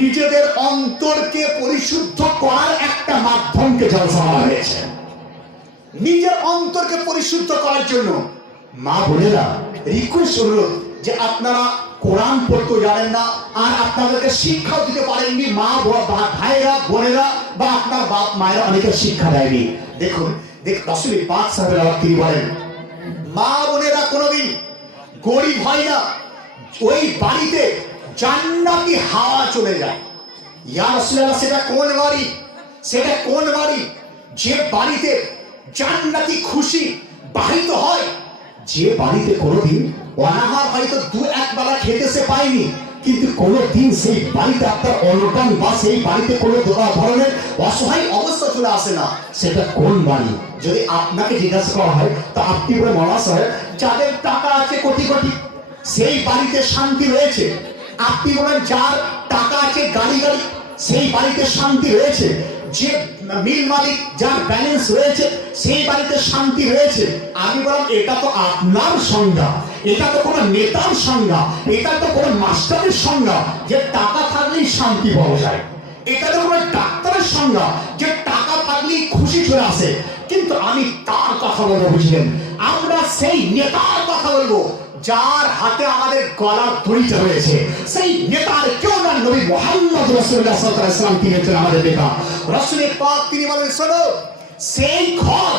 নিজেদের অন্তরকে পরিশুদ্ধ করার একটা মাধ্যমকে জলসা বলা হয়েছে। নিজের অন্তরকে পরিশুদ্ধ করার জন্য মা বোনেরা রিকোয়েস্ট অনুরোধ যে আপনারা কোরআন পড়তে জানেন না আর আপনাদেরকে শিক্ষাও দিতে পারেননি, মা ভাইরা বোনেরা বা আপনার বাপ মায়েরা অনেকে শিক্ষা দেয়নি। দেখুন রাসূল পাক সাল্লাল্লাহু আলাইহি তিনি বলেন, মা বোনেরা কোনোদিন গরিব হয় না, ওই বাড়িতে জান্নাতি হাওয়া চলে যায়। ইয়া রাসূলুল্লাহ, সেটা কোন বাড়ি? সেটা কোন বাড়ি যে বাড়িতে জান্নাতি খুশি বাহিত হয়? যে বাড়িতে কোনোদিন অনাহার হয়তো দু এক বেলা খেতে সে পায়নি, কিন্তু কোনোদিন সেই বাড়িতে আপনার অনটন বা সেই বাড়িতে কোনো ধরনের অসহায় অবস্থা চলে আসে না, সেটা কোন বাড়ি? যদি আপনাকে জিজ্ঞাসা করা হয় তো আপনি বলে মনে হয় যাদের টাকা আছে কোটি কোটি সেই বাড়িতে শান্তি রয়েছে। আপনি বলেন যার টাকা আছে গাড়ি গাড়ি সেই বাড়িতে শান্তি রয়েছে। যে মিল মালিক যার ব্যালেন্স রয়েছে সেই বাড়িতে শান্তি রয়েছে। আমি বললাম এটা তো আপনার সংজ্ঞা, এটা তো কোনো নেতার সংজ্ঞা, এটা তো কোনো মাস্টারের সংজ্ঞা যে টাকা থাকলেই শান্তি পাওয়া যায়। এটা তো কোনো ডাক্তারের সংজ্ঞা যে টাকা থাকলেই খুশি চলে আসে। কিন্তু আমি তার কথা বলবো, বুঝলেন, আমরা সেই নেতার কথা বলবো যার হাতে আমাদের গলার দড়িটা রয়েছে। সেই নেতার কেউ না, নবী মুহাম্মদ রাসূলুল্লাহ সাল্লাল্লাহু আলাইহি ওয়াসাল্লাম, তিনি হচ্ছেন আমাদের নেতা। রাসূল পাক তিনি বলেন, শোনো, সেই ঘর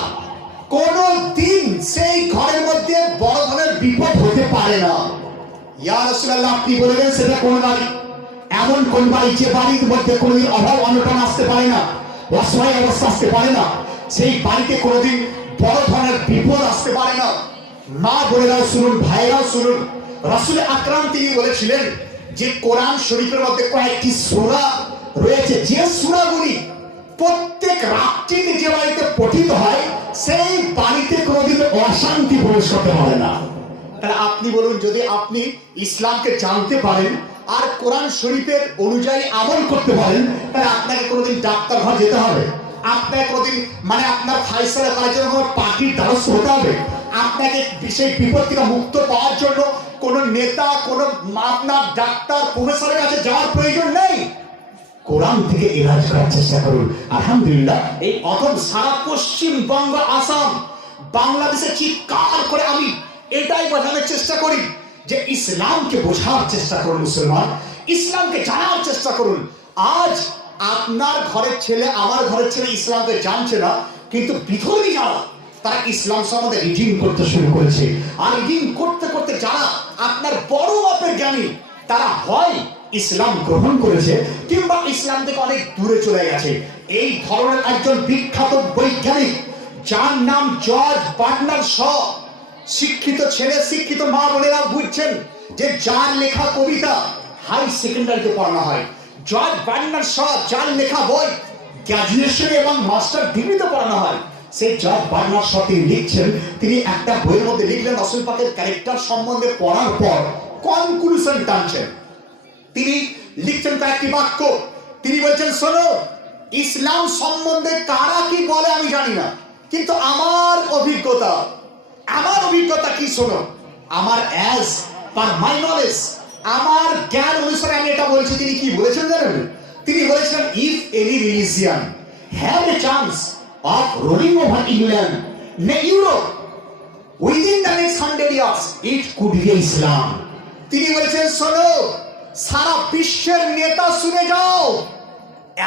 কোনদিন সেই ঘরের মধ্যে বড় ধরনের বিপদ হতে পারে না। ইয়া রাসূলুল্লাহ, আপনি বলবেন সেটা কোন বাড়ি? এমন কোন বাড়ি যে বাড়ির মধ্যে কোনোদিন অভাব অনটন আসতে পারে না, অসহায় অবস্থা আসতে পারে না, সেই বাড়িতে কোনোদিন বড় ধরনের বিপদ আসতে পারে না। মা বোনেরাও শুনুন, ভাইরাও শুনুন, রাসূল আকরাম তিনি বলেছিলেন যে কোরআন শরীফের মধ্যে কয়েকটি সূরা রয়েছে, যে সূরাগুলি প্রত্যেক রাত্রিতে যে বাড়িতে পঠিত হয় সেই বাড়িতে কোনোদিন অশান্তি প্রবেশ করতে পারে না। তাহলে আপনি বলুন, যদি আপনি ইসলামকে জানতে পারেন আর কোরআন শরীফের অনুযায়ী আমল করতে পারেন, তাহলে আপনাকে কোনোদিন ডাক্তার ঘর যেতে হবে? আপনাকে কোনোদিন আপনার ফাইসালা করার জন্য কোনো পার্টির দ্বারস্থ হতে হবে? আপনাকে সেই বিপদ থেকে মুক্ত পাওয়ার জন্য কোন নেতা, কোন আপনার ডাক্তার, প্রফেসরের কাছে যাওয়ার প্রয়োজন নেই। কোরআন থেকে ইলাজ করার চেষ্টা করুন। আলহামদুলিল্লাহ, এই অথম সারা পশ্চিমবঙ্গ, আসাম, বাংলাদেশে চিৎকার করে আমি এটাই বোঝানোর চেষ্টা করি যে ইসলামকে বোঝার চেষ্টা করুন মুসলমান, ইসলামকে জানার চেষ্টা করুন। আজ আপনার ঘরের ছেলে, আমার ঘরের ছেলে ইসলামকে জানছে না, কিন্তু বিধর্মী যারা তারা ইসলাম সম্বন্ধে রিডিং করতে শুরু করেছে। আর রিডিং করতে করতে যারা আপনার বড় মাপের জ্ঞানী, তারা হয় ইসলাম গ্রহণ করেছে কিংবা ইসলাম থেকে অনেক দূরে চলে গেছে। এই ধরনের একজন বিখ্যাত বৈজ্ঞানিক যার নাম জর্জ বার্নার্ড শ, শিক্ষিত ছেলে, শিক্ষিত মা বোনেরা বুঝছেন যে যার লেখা কবিতা হাই সেকেন্ডারিতে পড়ানো হয়, জর্জ বার্নার্ড শ যার লেখা বই গ্র্যাজুয়েশন এবং মাস্টার ডিগ্রিতে পড়ানো হয়, সেই জর্জ বার্নার্ড শ তিনি লিখছেন, তিনি একটা বইয়ের মধ্যে লিখলেন রাসূল পাকের ক্যারেক্টার সম্বন্ধে পড়ার পর কনক্লুশন টানছেন। তিনি লিখছেন কয়েকটি বাক্য, তিনি বলছেন, শোনো, ইসলাম সম্বন্ধে কারা কি বলে আমি জানি না, কিন্তু আমার অভিজ্ঞতা কি শোনো, আমার অ্যাজ পার মাই নলেজ, আমার জ্ঞান অনুসারে আমি এটা বলছি। তিনি কি বলেছেন জানেন? তিনি বলেছেন, if any religion have a chance of rolling over England, Europe within the next 100 years, it could be Islam. তিনি বলেছেন, শোনো, সারা বিশ্বের নেতা শুনে যাও,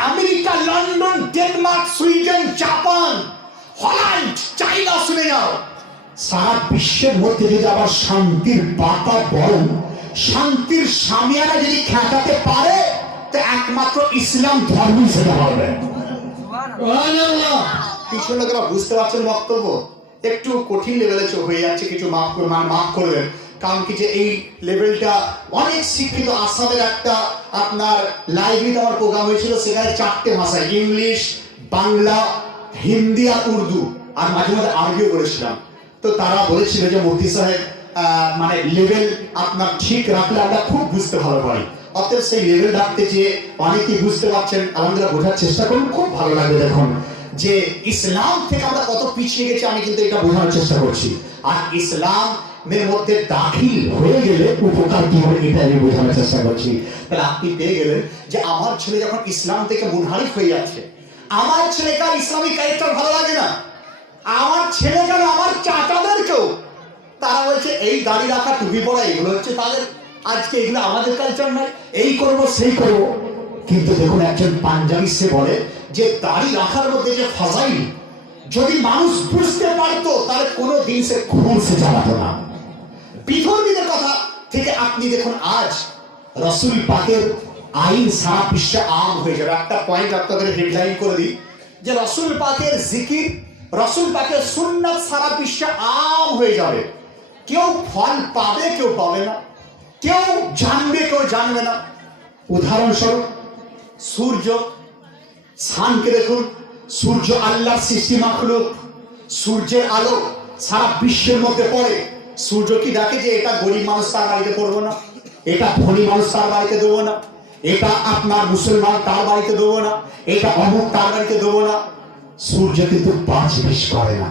America, London, Denmark, Sweden, Japan, Holland, China শুনে যাও, সারা বিশ্বের মধ্যে যদি আবার শান্তির বাতাবরণ, শান্তির সামিয়ানা যদি খেটাতে পারে, তো একমাত্র ইসলাম ধর্মই সেটা পারবে। কিছু লোকেরা বুঝতে পারছেন বক্তব্য একটু কঠিন লেভেলে হয়ে যাচ্ছে, কিছু মাফ করবেন, কারণ কি যে এই লেভেলটা অনেক শিক্ষিত। আসামের একটা আপনার লাইব্রেরিতে আমার প্রোগ্রাম হয়েছিল, সেখানে 4টে ভাষায়, ইংলিশ, বাংলা, হিন্দি আর উর্দু, আর মাঝে মাঝে আরবিও করেছিলাম। তো তারা বলেছিল যে মুফতি সাহেব মানে লেভেল আপনার ঠিক রাখলে আমরা খুব বুঝতে ভালো পারি। অতএব সেই লেভেল রাখতে যে অনেকেই বুঝতে পারছেন, আলহামদুলিল্লাহ বোঝার চেষ্টা করুন, খুব ভালো লাগবে। দেখুন যে ইসলাম থেকে আমরা কত পিছিয়ে গেছি, আমি কিন্তু এটা বোঝানোর চেষ্টা করছি। আর ইসলামের মধ্যে দাখিল হয়ে গেলে উপকার কি হবে, এটা আমি বোঝানোর চেষ্টা করছি। তাহলে আপনি পেয়ে গেলেন যে আমার ছেলে যখন ইসলাম থেকে মুনহারিফ হয়ে যাচ্ছে, আমার ছেলেকার ইসলামিক ক্যারেক্টার ভালো লাগে না, আমার ছেলে কেন আমার চাচাদেরকেও তারা বলছে এই দাড়ি রাখা টুপি পরা এগুলো হচ্ছে তাদের, আজকে এগুলো আমাদের কালচার নয়, এই করব সেই করব। কিন্তু দেখুন একজন পাঞ্জাবি সে বলে যে দাড়ি রাখার মধ্যে যে ফাজাইল, যদি মানুষ বুঝতে পারতো তাহলে কোনো দিন সে খুন সে চালাতো না। বিধর্মীদের কথা থেকে আপনি দেখুন আজ রাসূল পাকের আইন সারা বিশ্বে আম হয়ে যাবে। একটা পয়েন্ট আপনাদের হেডলাইন করে দিই যে রাসূল পাকের জিকির, রাসূল পাকের সুন্নাত সারা বিশ্বে আম হয়ে যাবে। কেউ ফল পাবে, কেউ পাবে না, কেউ জানবে, কেউ জানবে না। উদাহরণস্বরূপ সূর্য, সানকে দেখুন, সূর্য আল্লাহর সৃষ্টি মাখলুক, সূর্যের আলো সারা বিশ্বের মধ্যে পড়ে। সূর্য কি দেখে যে এটা গরিব মানুষ তার বাড়িতে করবো না, এটা ধনী মানুষ তার বাড়িতে দেবো না, এটা আপনার মুসলমান তার বাড়িতে দেবো না, এটা অমুক তার বাড়িতে দেবো না? সূর্য কিন্তু বাছবিশ করে না,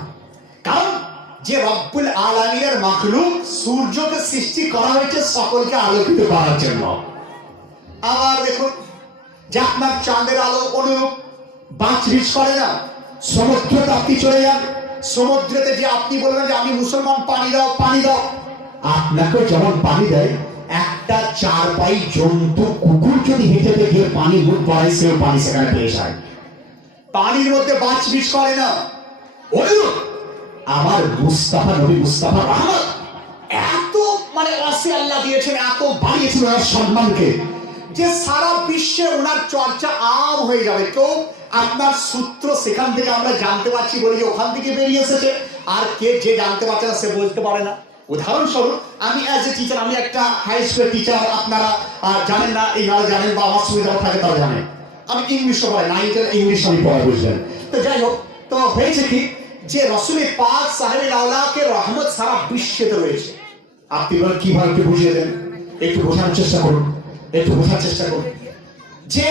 কারণ যে রব্বুল আলামিনের মাখলুক, সূর্যকে সৃষ্টি করা হয়েছে সকলকে আলোকিত করার জন্য। আবার দেখুন যে আপনার চাঁদের আলো অনুরূপ বাছবিশ করে না। সমুদ্রতে আপনি চলে যান, সমুদ্রেতে যে আপনি বলবেন যে আমি মুসলমান, পানি দাও পানি দাও, আপনাকে যেমন পানি দেয়, একটা চার পাই জন্তু কুকুর যদি হেঁটে গিয়ে পানি মুখ পড়ায়, সেও পানি সেখানে পেয়ে যায়। পানির মধ্যে বাছবিশ করে না। আমার মুস্তাফা নবী, মুস্তাফা রহমত এত মানে অসি আল্লাহ দিয়েছেন, এত বাড়িয়েছেন ওনার সম্মানকে, যে সারা বিশ্বে ওনার চর্চা আম হয়ে যাবে। তো আপনার সূত্র সেখান থেকে আমরা জানতে পারছি বলি যে ওখান থেকে বেরিয়ে এসেছে, আর কে যে জানতে পারছে না সে বলতে পারে না। উদাহরণস্বরূপ আমি অ্যাজ এ টিচার, আমি একটা হাই স্কুলের টিচার, আপনারা জানেন না, এই নালে জানেন বা আমার সুবিধা থাকে তারা জানেন, আমি ইংলিশও পড়াই, 9 ইংলিশ আমি পড়াই, বুঝলেন তো। যাই হোক, তো হয়েছে কি যে রাসূল পাক সাহেবের আওলাকে রহমত সারা বিশ্বেতে রয়েছে। আপনি বলেন কিভাবে, একটু বুঝিয়ে দেন, একটু বোঝানোর চেষ্টা করুন, একটু বোঝার চেষ্টা করুন। যে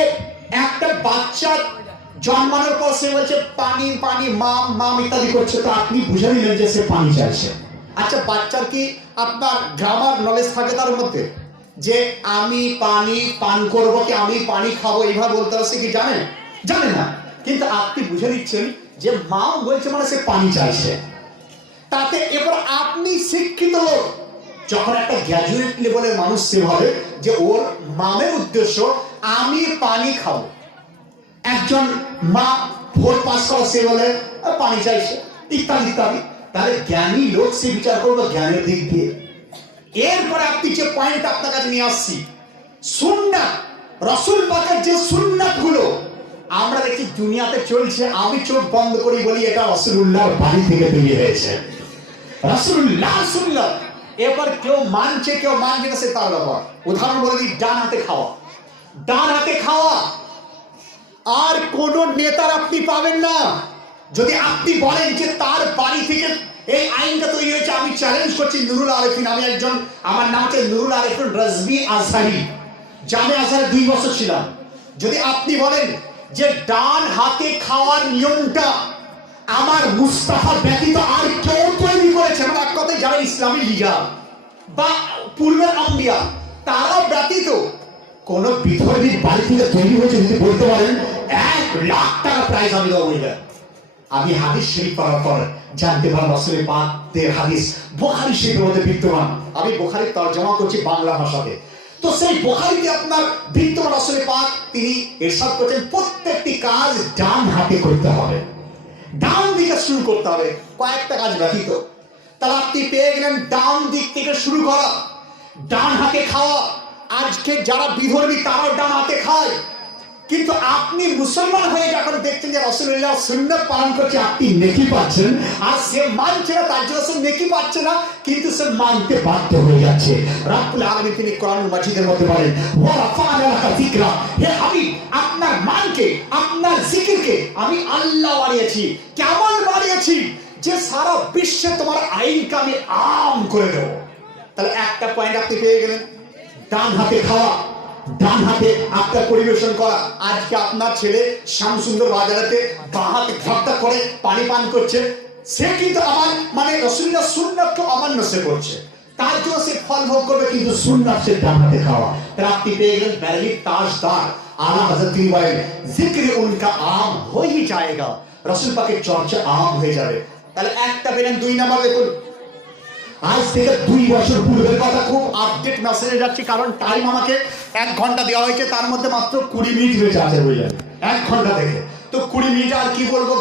একটা বাচ্চা জন্মানোর পর সে বলছে পানি পানি, মাম মাম ইত্যাদি করছে, তো আপনি বুঝে নিলেন যে সে পানি চাইছে। আচ্ছা, বাচ্চার কি আপনার গ্রামার নলেজ থাকে তার মধ্যে যে আমি পানি পান করবো কি আমি পানি খাবো এইভাবে বলতে হবে সে কি জানেন? জানে না। কিন্তু আপনি বুঝে নিচ্ছেন যে মা বলছে মানে সে পানি চাইছে। তাতে এবার আপনি শিক্ষিত লোক, যখন একটা গ্র্যাজুয়েট লেভেলের মানুষ সে ভাবে যে ওর মামের উদ্দেশ্য আমি পানি খাবো। একজন মা 4 পাস করা সে বলে পানি চাইছে ইত্যাদি ইত্যাদি। তাহলে জ্ঞানী লোক সে বিচার করবে জ্ঞানের দিক দিয়ে। এরপরে আপনি যে পয়েন্ট আপনার কাছে নিয়ে আসছি, সুন্নাত, রাসূল পাকের যে সুন্নাত গুলো আমরা দেখি দুনিয়াতে চলছে, আমি চোখ বন্ধ করি বলি এটা রাসূলুল্লাহর বাড়ি থেকে তৈরি হয়েছে, রাসূলুল্লাহ সুন্নাত। এবার কেউ মানছে কেউ মানছে না, সে তার ব্যাপার। উদাহরণ বলে দিই, ডান হাতে খাওয়া, ডান হাতে খাওয়া আর কোন নেতার আপনি পাবেন না। যদি আপনি বলেন যে তার বাড়ি থেকে এই আইনটা তৈরি হয়েছে, আমি চ্যালেঞ্জ করছি নুরুল আরেফিন, আমি একজন, আমার নাম হচ্ছে নুরুল আরেফিন রাজবি আজহারি, জামে আজহারে 2 বছর ছিলাম। যদি আপনি বলেন যে ডান হাতে খাওয়ার নিয়মটা আমার মুস্তাফা ব্যতীত আর কেউ তৈরি করেছে, মানে এক কথায় যারা ইসলামী লিডার বা পূর্বের আম্বিয়া তারা ব্যতীত কোন বিধর্মীর বাড়ি থেকে তৈরি হয়েছে যদি বলতে পারেন 1 লাখ টাকা প্রাইজ আমি দেবো। আমি হাদিস শরীফ পড়ার পর জানতে পারলাম রাসূল পাকের হাদিস বুখারী শরীফের মধ্যে বিদ্যমান। আমি বুখারীর তরজমা করছি বাংলা ভাষাতে। তো সেই বুখারীতে আপনার বিদ্যমান রাসূল পাক তিনি ইরশাদ করেছেন প্রত্যেকটি কাজ ডান হাতে করতে হবে, ডান দিকে শুরু করতে হবে, কয়েকটা কাজ ব্যতীত। তাহলে আপনি পেয়ে গেলেন ডান দিক থেকে শুরু করা, ডান হাতে খাওয়া। আজকে যারা বিধর্মী তারাও ডান হাতে খায়, কিন্তু আপনি মুসলমান হয়ে যখন দেখছেন যে রাসূলুল্লাহ সুন্নাত পালন করছে, আপনি নেকি পাচ্ছেন, আর সে মানছে না, তার জন্য সে নেকি পাচ্ছে না, কিন্তু সে মানতে বাধ্য হয়ে যাচ্ছে। রব্বুল আলামিন তিনি কোরআনুল মাজিদের মধ্যে বলেন ওয়া রাফা'না লাকা যিকরা, হে হাবিব আপনার মানকে, আপনার জিকিরকে আমি আল্লাহ বাড়িয়েছি। কেমন বাড়িয়েছি? যে সারা বিশ্বে তোমার আইনকে আমি আম করে দেব। তাহলে একটা পয়েন্ট আপনি পেয়ে গেলেন। ডান হাতে খাওয়া, ডান হাতে আপনার পরিবেশন করা। আজকে আপনার ছেলে শ্যামসুন্দর বাজারেতে বাঁ হাতে ঘপটা করে পানি পান করছে, সে কিন্তু আমার মানে রাসূলুল্লাহ সুন্নাতকে অমান্য সে করছে, তার জন্য সে ফল ভোগ করবে, কিন্তু সুন্নাত সে ডান হাতে খাওয়া। তাহলে আপনি পেয়ে গেলেন ব্যারলি তাজদার আলা হযরত তিনি বলেন জিক্র উনকা আম হয়ে হি যায়গা, রাসূল পাকের চর্চা আম হয়ে যাবে। তাহলে একটা পেলেন। 2 নাম্বার দেখুন, আজ থেকে 2 বছর পূর্বের কথা, খুব আপডেট মেসেজে যাচ্ছি কারণ টাইম আমাকে 1 ঘন্টা দেওয়া হয়েছে, তার মধ্যে মাত্র 20 মিনিট হয়েছে আছে হয়ে যাবে 1 ঘন্টা থেকে। তো 20 মিনিট আর কি বলবো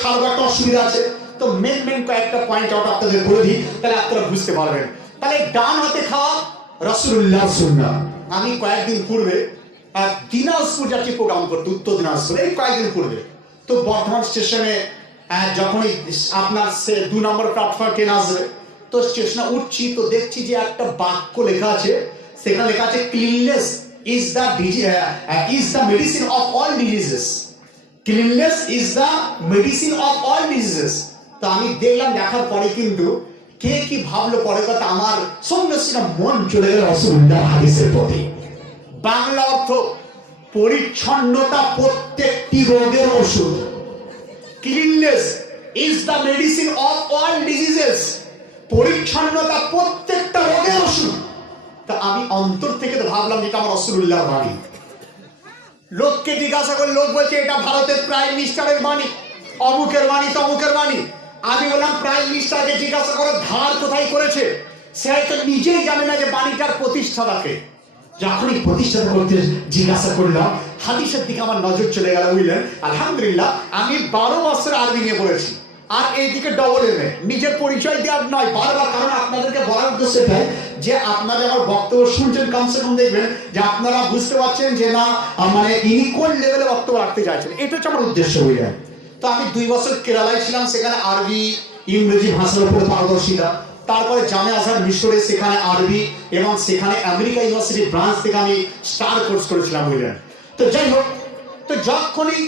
ছাড়বো, একটা অসুবিধা আছে। তো মেন কয়েকটা পয়েন্ট আউট আপনাদের বলে দিই, তাহলে আপনারা বুঝতে পারবেন। তাহলে ডান হাতে খাওয়া রাসূলুল্লাহ সুন্নাহ। আমি কয়েকদিন পূর্বে দিনাজপুর যাচ্ছি প্রোগ্রাম করতে, উত্তর দিনাজপুর, এই কয়েকদিন পূর্বে। তো বর্ধমান স্টেশনে যখনই আপনার 2 নম্বর প্ল্যাটফর্ম ট্রেন আসবে, তো স্টেশনে উঠছি, তো দেখছি যে একটা বাক্য লেখা আছে, সেখানে লেখা আছে cleanness is the medicine of all diseases. Cleanness is the medicine of all diseases. তো আমি দেখলাম, দেখার পরে কিন্তু কে কি ভাবলো পরে কথা, আমার সঙ্গে সঙ্গে মন চলে গেল রাসূলুল্লাহ হাদিসের প্রতি। বাংলা অর্থ পরিচ্ছন্নতা প্রত্যেকটি রোগের ওষুধ। Cleanness is the medicine of all diseases. পরিচ্ছন্নতা প্রত্যেকটা রোগের ওষুধ। তা আমি অন্তর থেকে তো ভাবলাম যেটা আমার রাসূলুল্লাহর বাণী। লোককে জিজ্ঞাসা করে, লোক বলছে এটা ভারতের প্রাইম মিনিস্টারের বাণী, অমুকের বাণী, তমুকের বাণী। আমি বললাম প্রাইম মিনিস্টারকে জিজ্ঞাসা করে ধার কোথায় করেছে, সে হয়তো নিজেই জানে না যে বাণীটার প্রতিষ্ঠাতাকে। যখনই প্রতিষ্ঠাতা করতে জিজ্ঞাসা করলাম, হাদিসের দিকে আমার নজর চলে গেল, বুঝলেন। আলহামদুলিল্লাহ, আমি 12 বছর আরবি নিয়ে পড়েছি, আর এইদিকে ডবল এমএ। নিজের পরিচয় দেওয়ার নয় বারবার, কারণ আপনাদেরকে বলার উদ্দেশ্য এটাই যে আপনারা আমার বক্তব্য শুনছেন, কমসে কম দেখবেন যে আপনারা বুঝতে পারছেন যে না মানে ইনি কোন লেভেলে বক্তব্য রাখতে চাইছেন, এটা হচ্ছে আমার উদ্দেশ্য, বুঝলেন। তো আমি 2 বছর কেরালায় ছিলাম, সেখানে আরবি ইংরেজি ভাষার উপরে পারদর্শিতা। তারপরে জামিয়া আজহার মিশরে, সেখানে আরবি, এবং সেখানে আমেরিকা ইউনিভার্সিটি ব্রাঞ্চ থেকে আমি স্টার কোর্স করেছিলাম, বুঝলেন। তো যাই হোক, তো যখনই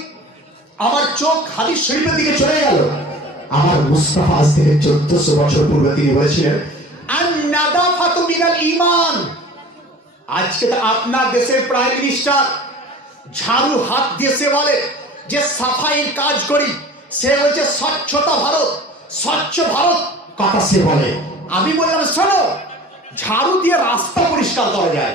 আমার চোখ হাদিস শরীফের দিকে চলে গেল, আমার মুস্তাফা আজ থেকে 1400 বছর পূর্বে তিনি বলেছিলেন আন-নাদাফাতু মিনাল ঈমান। আজকে তো আপনার দেশের প্রাইম মিনিস্টার ঝাড়ু হাত দিয়ে সে বলে যে সাফাইয়ের কাজ করি, সে বলছে স্বচ্ছতা ভারত, স্বচ্ছ ভারত কথা সে বলে। আমি বললাম শোনো, ঝাড়ু দিয়ে রাস্তা পরিষ্কার করা যায়,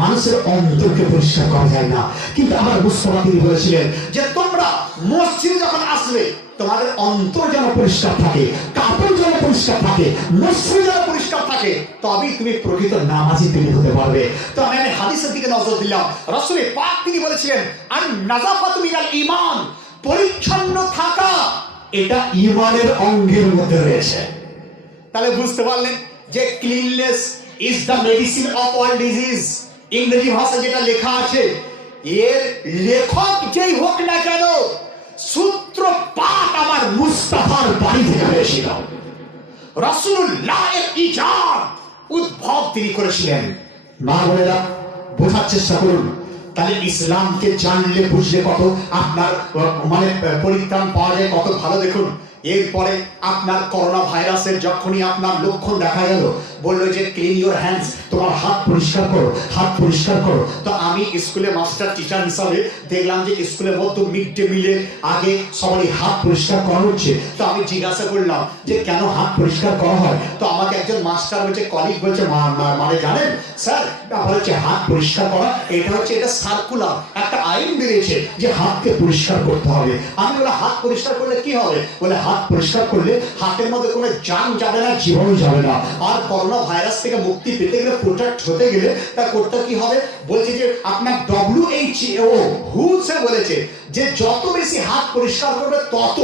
মানুষের অন্তরকে পরিষ্কার করা যায় না। কিন্তু আমার মুস্তাফা তিনি বলেছিলেন যে তোমরা মসজিদে যখন আসবে, তোমাদের অন্তর যেন পরিষ্কার থাকে, কাপড় যেন পরিষ্কার থাকে, মসজিদ যেন পরিষ্কার থাকে, তবেই তুমি প্রকৃত নামাজি তুমি হতে পারবে। তো আমি হাদিসের দিকে নজর দিলাম, রাসূলের পাক তিনি বলেছিলেন আন নাযাফাতু মিনাল ঈমান, পরিচ্ছন্ন থাকা এটা ঈমানের অঙ্গের মধ্যে রয়েছে। তাহলে বুঝতে পারলেন যে cleanness is the medicine of all disease. ইংরেজি ভাষা যেটা লেখা আছে, এর লেখক যেই হোক না কেন, সূত্রপাত আমার মুস্তাফার বাণী থেকে হয়েছিল। রাসূলুল্লাহের ইজাদ, উদ্ভব তিনি করেছিলেন। মা বোনেরা, বোঝার চেষ্টা করুন। তাহলে ইসলামকে জানলে বুঝলে কত আপনার মানে পরিত্রাণ পাওয়া যায়, কত ভালো। দেখুন, এরপরে আপনার করোনা ভাইরাসের যখনই আপনার লক্ষণ দেখা গেল, বললো যে ক্লিন ইউর হ্যান্ডস, তোমার হাত পরিষ্কার করো, হাত পরিষ্কার করো। তো আমি স্কুলে মাস্টার টিচার হিসাবে দেখলাম যে স্কুলের মধ্যে মিড ডে মিলের আগে সবারই হাত পরিষ্কার করা হচ্ছে। তো আমি জিজ্ঞাসা করলাম যে কেন হাত পরিষ্কার করা হয়। তো আমাকে একজন মাস্টার বলছে, কলিগ বলছে, মানে জানেন স্যার, ব্যাপার হচ্ছে হাত পরিষ্কার করা, এটা হচ্ছে এটা সার্কুলার একটা আইন বেরিয়েছে যে হাতকে পরিষ্কার করতে হবে। আমি বলে হাত পরিষ্কার করলে কি হবে? বলে হাত পরিষ্কার করলে হাতের মধ্যে কোনো জাম যাবে না, জীবাণু যাবে না। আর করোনা ভাইরাস থেকে মুক্তি পেতে গেলে, প্রোটেক্ট হতে গেলে তা করতে কি হবে? বলছে যে আপনার WHO সে বলেছে যে যত বেশি হাত পরিষ্কার করবে তত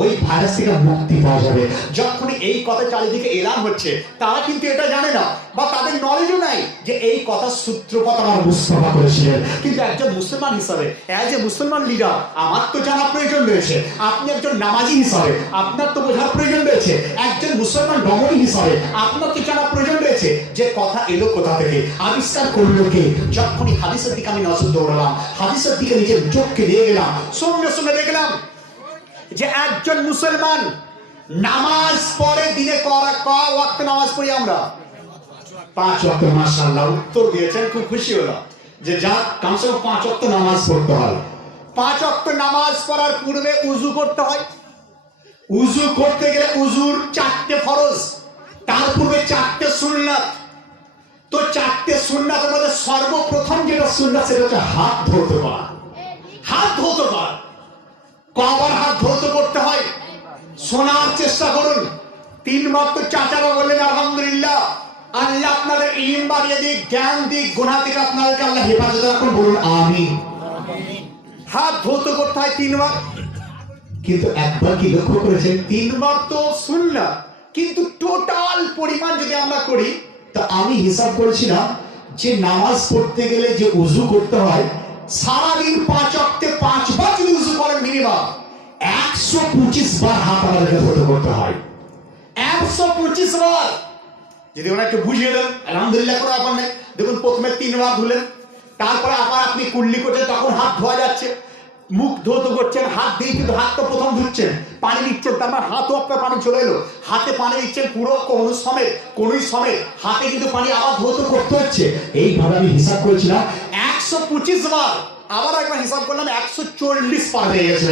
ওই ভাইরাস থেকে মুক্তি পাওয়া যাবে। যখনই এই কথা চারিদিকে এলান হচ্ছে, তারা কিন্তু এটা জানে না বা তাদের নলেজও নাই যে এই কথা সূত্রপাত আমার মুস্তাফা করেছিলেন। কিন্তু একজন মুসলমান হিসাবে, অ্যাজ এ মুসলমান লিডার, আমার তো জানা প্রয়োজন রয়েছে। আপনি একজন নামাজি হিসাবে আপনার তো বোঝার প্রয়োজন রয়েছে। একজন মুসলমান রমণী হিসাবে আপনার তো জানা প্রয়োজন রয়েছে যে কথা এলো কোথা থেকে, আবিষ্কার করলো কে। যখনই হাদিসের দিকে আমি নজর দৌড়ালাম, হাদিসের দিকে নিজের চোখকে দিয়ে গেলাম, সঙ্গে সঙ্গে দেখলাম যে একজন মুসলমান নামাজ পড়ে, দিনে ক ওয়াক্ত নামাজ পড়ি আমরা, 5 ওয়াক্ত, মাশাআল্লাহ উত্তর দিয়েছেন, খুব খুশি হলাম যে যা কমসে কম 5 ওয়াক্ত নামাজ পড়তে হয়। 5 ওয়াক্ত নামাজ পড়ার পূর্বে উযু করতে হয়। উযু করতে গেলে উযুর 4টে ফরজ, তার পূর্বে 4টে সুন্নাত। তো 4টে সুন্নাতের মধ্যে সর্বপ্রথম যেটা সুন্নাত সেটা হচ্ছে হাত ধৌত করা। হাত ধৌত করা, কবার হাত ধৌত করতে হয় শোনার চেষ্টা করুন। 3 ওয়াক্ত চাচারা বললেন আলহামদুলিল্লাহ, আল্লাহ আপনাদের ইলম বাড়িয়ে দিক, জ্ঞান দিক, গুনাহ থেকে আপনাদেরকে আল্লাহ হেফাজত রাখুন, বলুন আমিন। হাত ধৌত করতে হয় 3 ওয়াক্ত। কিন্তু একবার কি লক্ষ্য করেছেন 3 ওয়াক্ত সুন্নাত, কিন্তু টোটাল পরিমাণ যদি আমরা করি, তা আমি হিসাব করেছিলাম যে নামাজ পড়তে গেলে যে উযু করতে হয়, সারাদিন 5 ওয়াক্তে 5 বার যদি উযু করেন মিনিমাম 125 বার হাত আমাদেরকে ধৌত করতে হয়। 125 বার। যদি ওরা একটু বুঝিয়ে দেন, আলহামদুলিল্লাহ কোনো ব্যাপার নেই। দেখুন প্রথমে 3 বার ধুলেন, তারপরে আবার আপনি কুল্লি করছেন, তখন হাত ধোয়া যাচ্ছে, মুখ ধৌত করছেন, হাত দিয়ে কিন্তু হাত তো প্রথম ধুচ্ছেন, পানি দিচ্ছেন, তার মানে হাতও আপনার পানি চলে এলো, হাতে পানি দিচ্ছেন পুরো কোনই সমেত হাতে কিন্তু পানি আবার ধৌত করতে হচ্ছে। এইভাবে আমি হিসাব করেছিলাম 125 বার। আবার একবার হিসাব করলাম 140 পার হয়ে গেছে।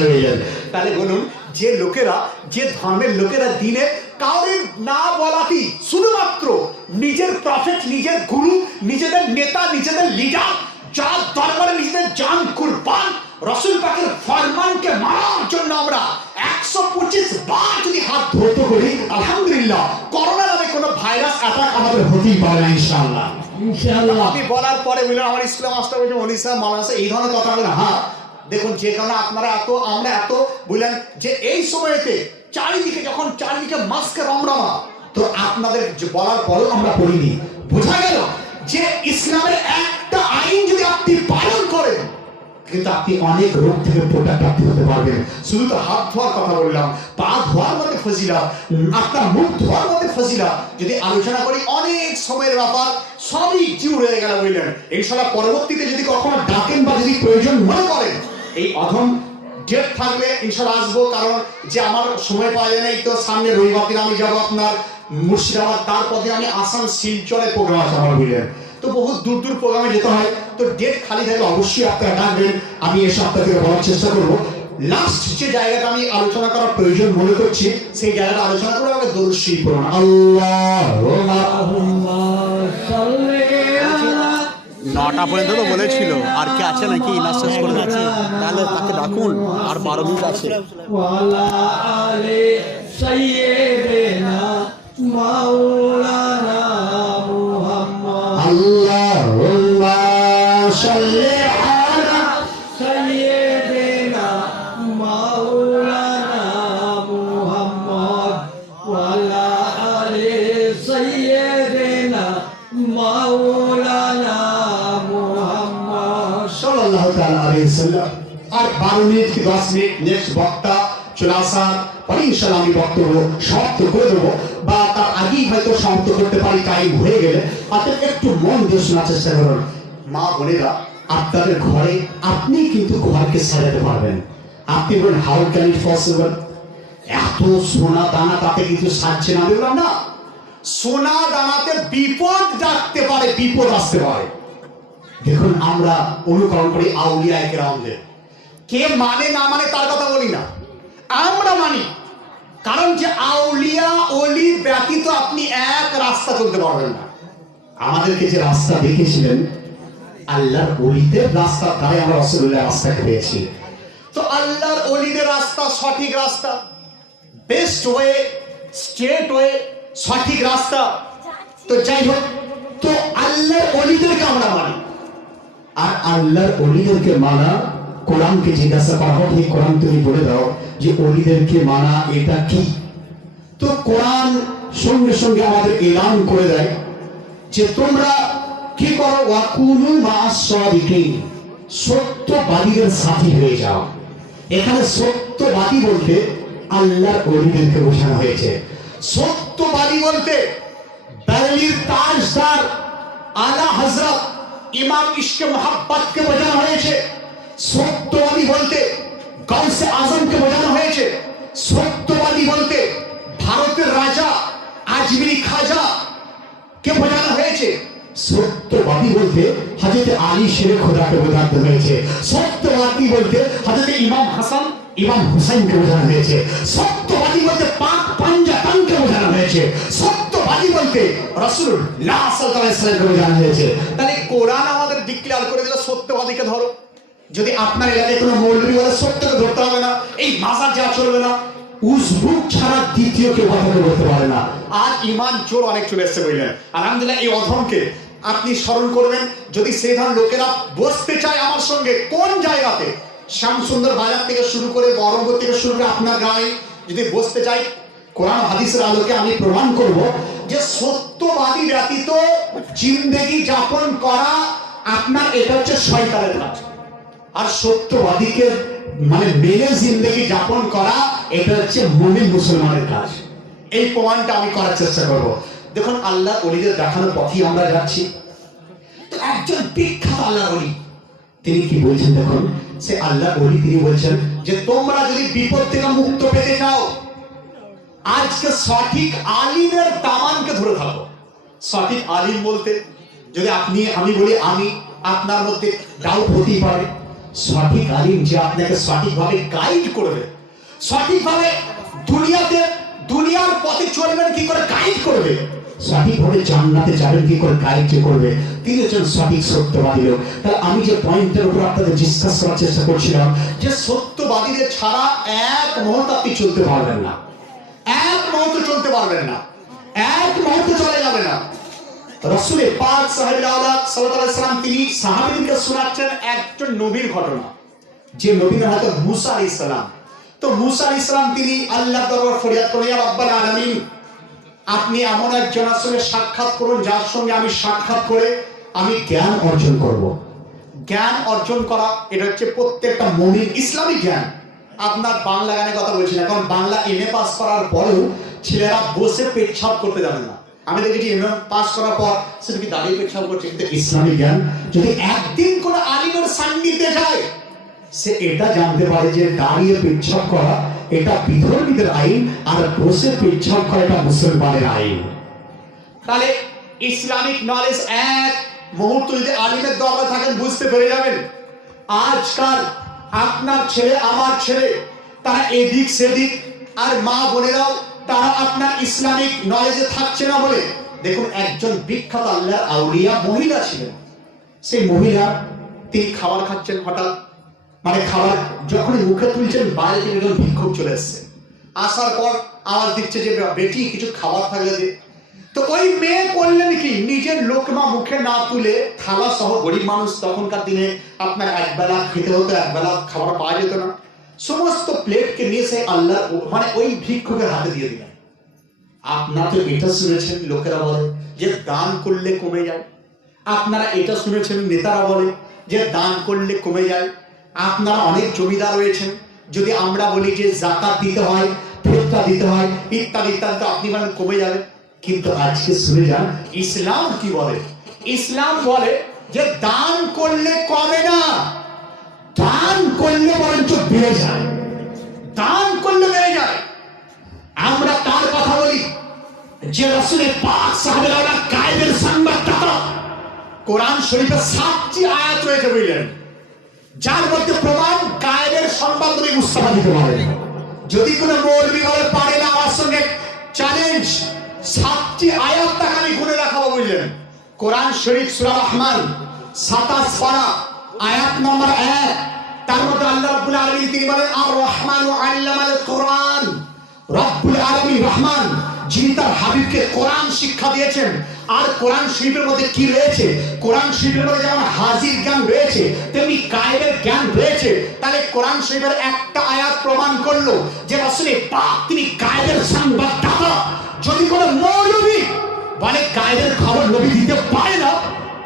তাহলে বলুন, যে লোকেরা, যে ধর্মের লোকেরা দিনে কাউরির না বলাতেই শুধুমাত্র নিজের প্রফেট, নিজের গুরু, নিজেদের নেতা, নিজেদের লিডার, যার দরবারে নিজেদের জান কুরবান, রাসূল পাকের ফরমানকে মানার জন্য আমরা 125 বার যদি হাত ধৌত করি, আলহামদুলিল্লাহ করোনা নামে কোনো ভাইরাস অ্যাটাক আমাদের হতেই পারে না ইনশাআল্লাহ। ইনশাআল্লাহ। আমি বলার পরে বললাম আমার ইসলাম মাস্টার বলছেন ওলি সাহেব মাওলানা এই ধরনের কথা বলে, হ্যাঁ দেখুন যে কারণে আপনারা আমরা এত বললেন যে এই সময়তে চারিদিকে যখন চারিদিকে মাস্কের রমরমা, তো আপনাদের বলার পরেও আমরা পড়িনি। বোঝা গেল যে ইসলামের একটা আইন যদি আপনি পালন করেন, কিন্তু আপনি অনেক রোগ থেকে প্রাপ্তি হতে পারবেন। শুধু তো হাত ধোয়ার কথা বললাম, পা ধোয়ার মধ্যে ফজিলত, আপনার মুখ ধোয়ার মধ্যে ফজিলত যদি আলোচনা করি, অনেক সময়ের ব্যাপার, সবই জিউ রয়ে গেল বললেন। ইনশাআল্লাহ পরবর্তীতে যদি কখনো ডাকেন বা যদি প্রয়োজন মনে করেন, এই অধম ডেট থাকবে ইনশাআল্লাহ আসবো। কারণ যে আমার সময় পাওয়া যায় না, তো সামনে রবিবার দিন আমি যাবো আপনার মুর্শিদাবাদ, তারপরে আমি আসাম শিলচরে প্রোগ্রাম আছে আমার বুঝলেন, তো বহুত দূর দূর প্রোগ্রামে যেতে হয়। তো ডেট খালি থাকলে অবশ্যই আপনারা ডাকবেন, আমি এসে আপনাদেরকে বলার চেষ্টা করবো। লাস্ট যে জায়গাটা আমি আলোচনা করার প্রয়োজন মনে করছি, সেই জায়গাটা আলোচনা করে আমাকে দরুদ শরীফ পড়ুন। আল্লাহুম্মা সাল্লি আলা 9টা পর্যন্ত তো বলেছিল, আর কি আছে নাকি না শেষ করে যাচ্ছে, তাহলে তাকে ডাকুন, আর 12 মিনিট আছে। ওয়ালা আলে সাইয়্যিদিনা মাওলানা মুহাম্মদ। আল্লাহুম্মা সাল্লি আলা সাইয়্যিদিনা মাওলানা মুহাম্মদ ওয়ালা আলে সাইয়্যিদিনা মাওলানা মুহাম্মদ সাল্লাল্লাহু তাআলা আলাইহি ওয়াসাল্লাম। আর 12 মিনিট কি 10 মিনিট নেক্সট বক্তা চলে আসার পরে ইনশাআল্লাহ আমি বক্তব্য সমাপ্ত করে দেবো, বা তার আগেই হয়তো সমাপ্ত করতে পারি টাইম হয়ে গেলে। আপনাদের একটু মন দিয়ে শোনার চেষ্টা করুন। মা বোনেরা, আপনাদের ঘরে আপনি কিন্তু ঘরকে সাজাতে পারবেন। আপনি বলেন হাউ ক্যান ইট পসিবল, এত সোনা দানা তাতে কিছু সাজছে না। বললাম না, সোনা দানাতে বিপদ ডাকতে পারে, বিপদ আসতে পারে। দেখুন আমরা অনুকরণ করি আউলিয়া কেরামদের, কে মানে না মানে তার কথা বলি না, আমরা মানি। কারণ যে আউলিয়া ওলি ব্যতীত আপনি এক রাস্তা চলতে পারবেন না। আমাদেরকে যে রাস্তা দেখিয়েছিলেন আল্লাহর ওলিদের রাস্তা, তাই আমরা রাসূলুল্লাহর রাস্তাকে পেয়েছি। তো আল্লাহর ওলিদের রাস্তা সঠিক রাস্তা, বেস্ট ওয়ে, স্ট্রেট ওয়ে, সঠিক রাস্তা। তো যাই হোক, তো আল্লাহর ওলিদেরকে আমরা মানি। আর আল্লাহর ওলিদেরকে মানা, কোরআনকে জিজ্ঞাসা করা হোক, এই কোরআন তুমি বলে দাও যে ওলিদেরকে মানা এটা কি। তো কোরআন সঙ্গে সঙ্গে আমাদের এলান করে দেয় যে তোমরা কি করো, ওয়াকুনু মা'আস সাদিকিন, সত্যবাদীদের সাথী হয়ে যাও। এখানে সত্যবাদী বলতে আল্লাহর ওলিদেরকে বোঝানো হয়েছে। সত্যবাদী বলতে বেরেলির তাজদার আলা হযরত ইমাম ইশকে মোহাব্বতকে বোঝানো হয়েছে। সত্যবাদী বলতে গাউসে আজমকে বোঝানো হয়েছে। সত্যবাদী বলতে ভারতের রাজা আজমিরি খাজা কে বোঝানো হয়েছে। হয়েছে? সত্যবাদী বলতে হযরত আলী শের খোদাকে বোঝানো হয়েছে। সত্যবাদী বলতে হযরত ইমাম হাসান ইমাম হুসাইনকে বোঝানো হয়েছে। সত্যবাদী বলতে পাক পাঞ্জাতনকে বোঝানো হয়েছে। সত্যবাদী বলতে রাসূলুল্লাহ সাল্লাল্লাহু আলাইহি ওয়াসাল্লামকে বোঝানো হয়েছে। তাহলে কোরআন আমাদের ডিক্লেয়ার করে দিল সত্যবাদীকে ধরো। যদি আপনার এলাকায় কোনো মৌলবি বলে সত্যকে ধরতে হবে না, এই মাজার যা চলবে না, উজবুক ছাড়া দ্বিতীয় কেউ কথা বলতে পারে না। আজ ইমান চোর অনেক চলে এসছে বললেন। আলহামদুলিল্লাহ, এই অধমকে আপনি স্মরণ করবেন। যদি সেই ধরনের লোকেরা বসতে চায় আমার সঙ্গে কোন জায়গাতে, শ্যামসুন্দর বাজার থেকে শুরু করে বহরমপুর থেকে শুরু করে আপনার গায়ে যদি বসতে চাই, কোরআন হাদিসের আলোকে আমি প্রমাণ করব যে সত্যবাদী ব্যতীত জিন্দেগি যাপন করা আপনার এটা হচ্ছে শয়তানের কাজ। আর সত্যবাদীকে মানে মেনে জিন্দেগি যাপন করা এটা হচ্ছে মুমিন মুসলমানের কাজ। এই প্রমাণটা আমি করার চেষ্টা করব। দেখুন, আল্লাহ ওলিদের দেখানো পথই আমরা যাচ্ছি। তো একজন বিখ্যাত আল্লাহ ওলি তিনি কি বলছেন দেখুন, সে আল্লাহ ওলি তিনি বলছেন যে তোমরা যদি বিপদ থেকে মুক্ত পেতে চাও, আজকে সঠিক আলিমের দামানকে ধরে থাকো। সঠিক আলিম বলতে যদি আমি বলি, আমি আপনার মধ্যে ডাউট হতেই পারে। সঠিক আলিম যে আপনাকে সঠিকভাবে গাইড করবে, সঠিকভাবে দুনিয়ার পথে চলবেন কি করে গাইড করবে, সঠিকভাবে জান্নাতে যাবেন কি করে গাইড করবে, তিনি হচ্ছেন সঠিক সত্যবাদী লোক। তাহলে আমি যে পয়েন্টের উপর আপনাদের ডিসকাস করার চেষ্টা করছিলাম যে সত্যবাদীদের ছাড়া এক মুহূর্ত আপনি চলতে পারবেন না, এক মুহূর্ত চলতে পারবেন না, এক মুহূর্ত চলে যাবে না। রাসূল পাক সাল্লাল্লাহু আলাইহি ওয়াসাল্লাম তিনি সাহাবীদেরকে শোনাচ্ছেন একজন নবীর ঘটনা, যে নবীর নাম হলো মুসা আলাইহিস সালাম। তো মুসা আলাইহিস সালাম তিনি আল্লাহর দরবারে ফরিয়াদ করেন, ইয়া রাব্বাল আলামিন, আপনি এমন একজনের সঙ্গে সাক্ষাৎ করুন যার সঙ্গে আমি সাক্ষাৎ করে আমি জ্ঞান অর্জন করব। জ্ঞান অর্জন করা এটা হচ্ছে প্রত্যেকটা মুমিন ইসলামিক জ্ঞান। আপনার বাংলা গানের কথা বলছি না, কারণ বাংলা এমএ পাস করার পরেও ছেলেরা বসে পেচ্ছাপ করতে জানে না। আমি দেখেছি এমএ পাস করার পর সে কি দাঁড়িয়ে পেচ্ছাপ করছে। কিন্তু ইসলামিক জ্ঞান যদি একদিন কোন আলিমের সান্নিধ্যে যায়, সে এটা জানতে পারে যে দাঁড়িয়ে পেচ্ছাপ করা এটা বিধর্মীদের আইন, আর বসে পেচ্ছাপ করা এটা মুসলমানের আইন। তাহলে ইসলামিক নলেজ এক মুহূর্ত যদি আলিমের দরবারে থাকেন বুঝতে পেরে যাবেন। আজকাল আপনার ছেলে আমার ছেলে তারা এদিক সেদিক, আর মা বোনেরাও তারা আপনার ইসলামিক নলেজে থাকছে না বলে। দেখুন, একজন বিখ্যাত আল্লাহর আউলিয়া মহিলা ছিলেন। সেই মহিলা তিনি খাবার খাচ্ছেন, হঠাৎ মানে খাবার যখনই মুখে তুলছেন বাইরে থেকে একজন ভিক্ষুক চলে এসছে। আসার পর আওয়াজ দিচ্ছে যে বেটি কিছু খাবার থাকলে দে। তো ওই মেয়ে করলেন কি, নিজের লোকমা মুখে না তুলে থালা সহ, গরিব মানুষ তখনকার দিনে আপনার একবেলা খেতে হতো, একবেলা খাবার পাওয়া যেত না, সমস্ত প্লেটকে নিয়ে সে আল্লাহ মানে ওই ভিক্ষুকের হাতে দিয়ে দিলেন। আপনারা তো এটা শুনেছেন লোকেরা বলে যে দান করলে কমে যায়, আপনারা এটা শুনেছেন নেতারা বলে যে দান করলে কমে যায়, আপনারা অনেক জমিদার রয়েছেন, যদি আমরা বলি যে যাকাত দিতে হয়, ফিতরা দিতে হয়, ইত্যাদি ইত্যাদি, তো আপনি বলেন কমে যাবে। কিন্তু আজকে শুনে যান ইসলাম কি বলে। ইসলাম বলে যে দান করলে কমে না, দান করলে বরঞ্চ বেড়ে যায়, দান করলে বেড়ে যায়। আমরা তার কথা বলি যে রাসূল পাক সাহাবায়ে গায়েবের সংবাদদাতা। কোরআন শরীফে 7টি আয়াত রয়েছে বুঝলেন, যার মধ্যে প্রমাণ গায়েবের সংবাদ তুমি মুস্তাফা দিতে পারে। যদি কোনো মৌলবি বলে পারে না, আমার সঙ্গে চ্যালেঞ্জ, 7টি আয়াত তাকে আমি গুনে রাখাবো বুঝলেন। কোরআন শরীফ সূরা রহমান 27 পারা আয়াত নম্বর 1, তার মধ্যে আল্লাহ রাব্বুল আলামিন তিনি বলেন আর রহমানু আল্লামাল কোরআন। রব্বুল আলামিন রহমান, যিনি তার হাবিবকে কোরআন শিক্ষা দিয়েছেন। আর কোরআন শরীফের মধ্যে কি রয়েছে, কোরআন শরীফের মধ্যে যেমন হাজির জ্ঞান রয়েছে তেমনি গায়েবের জ্ঞান রয়েছে। তাহলে কোরআন শরীফের একটা আয়াত প্রমাণ করলো যে রাসূল পাক তিনি গায়েবের সংবাদদাতা। যদি কোনো মৌলবি বলে গায়েবের খবর নবী দিতে পারে না,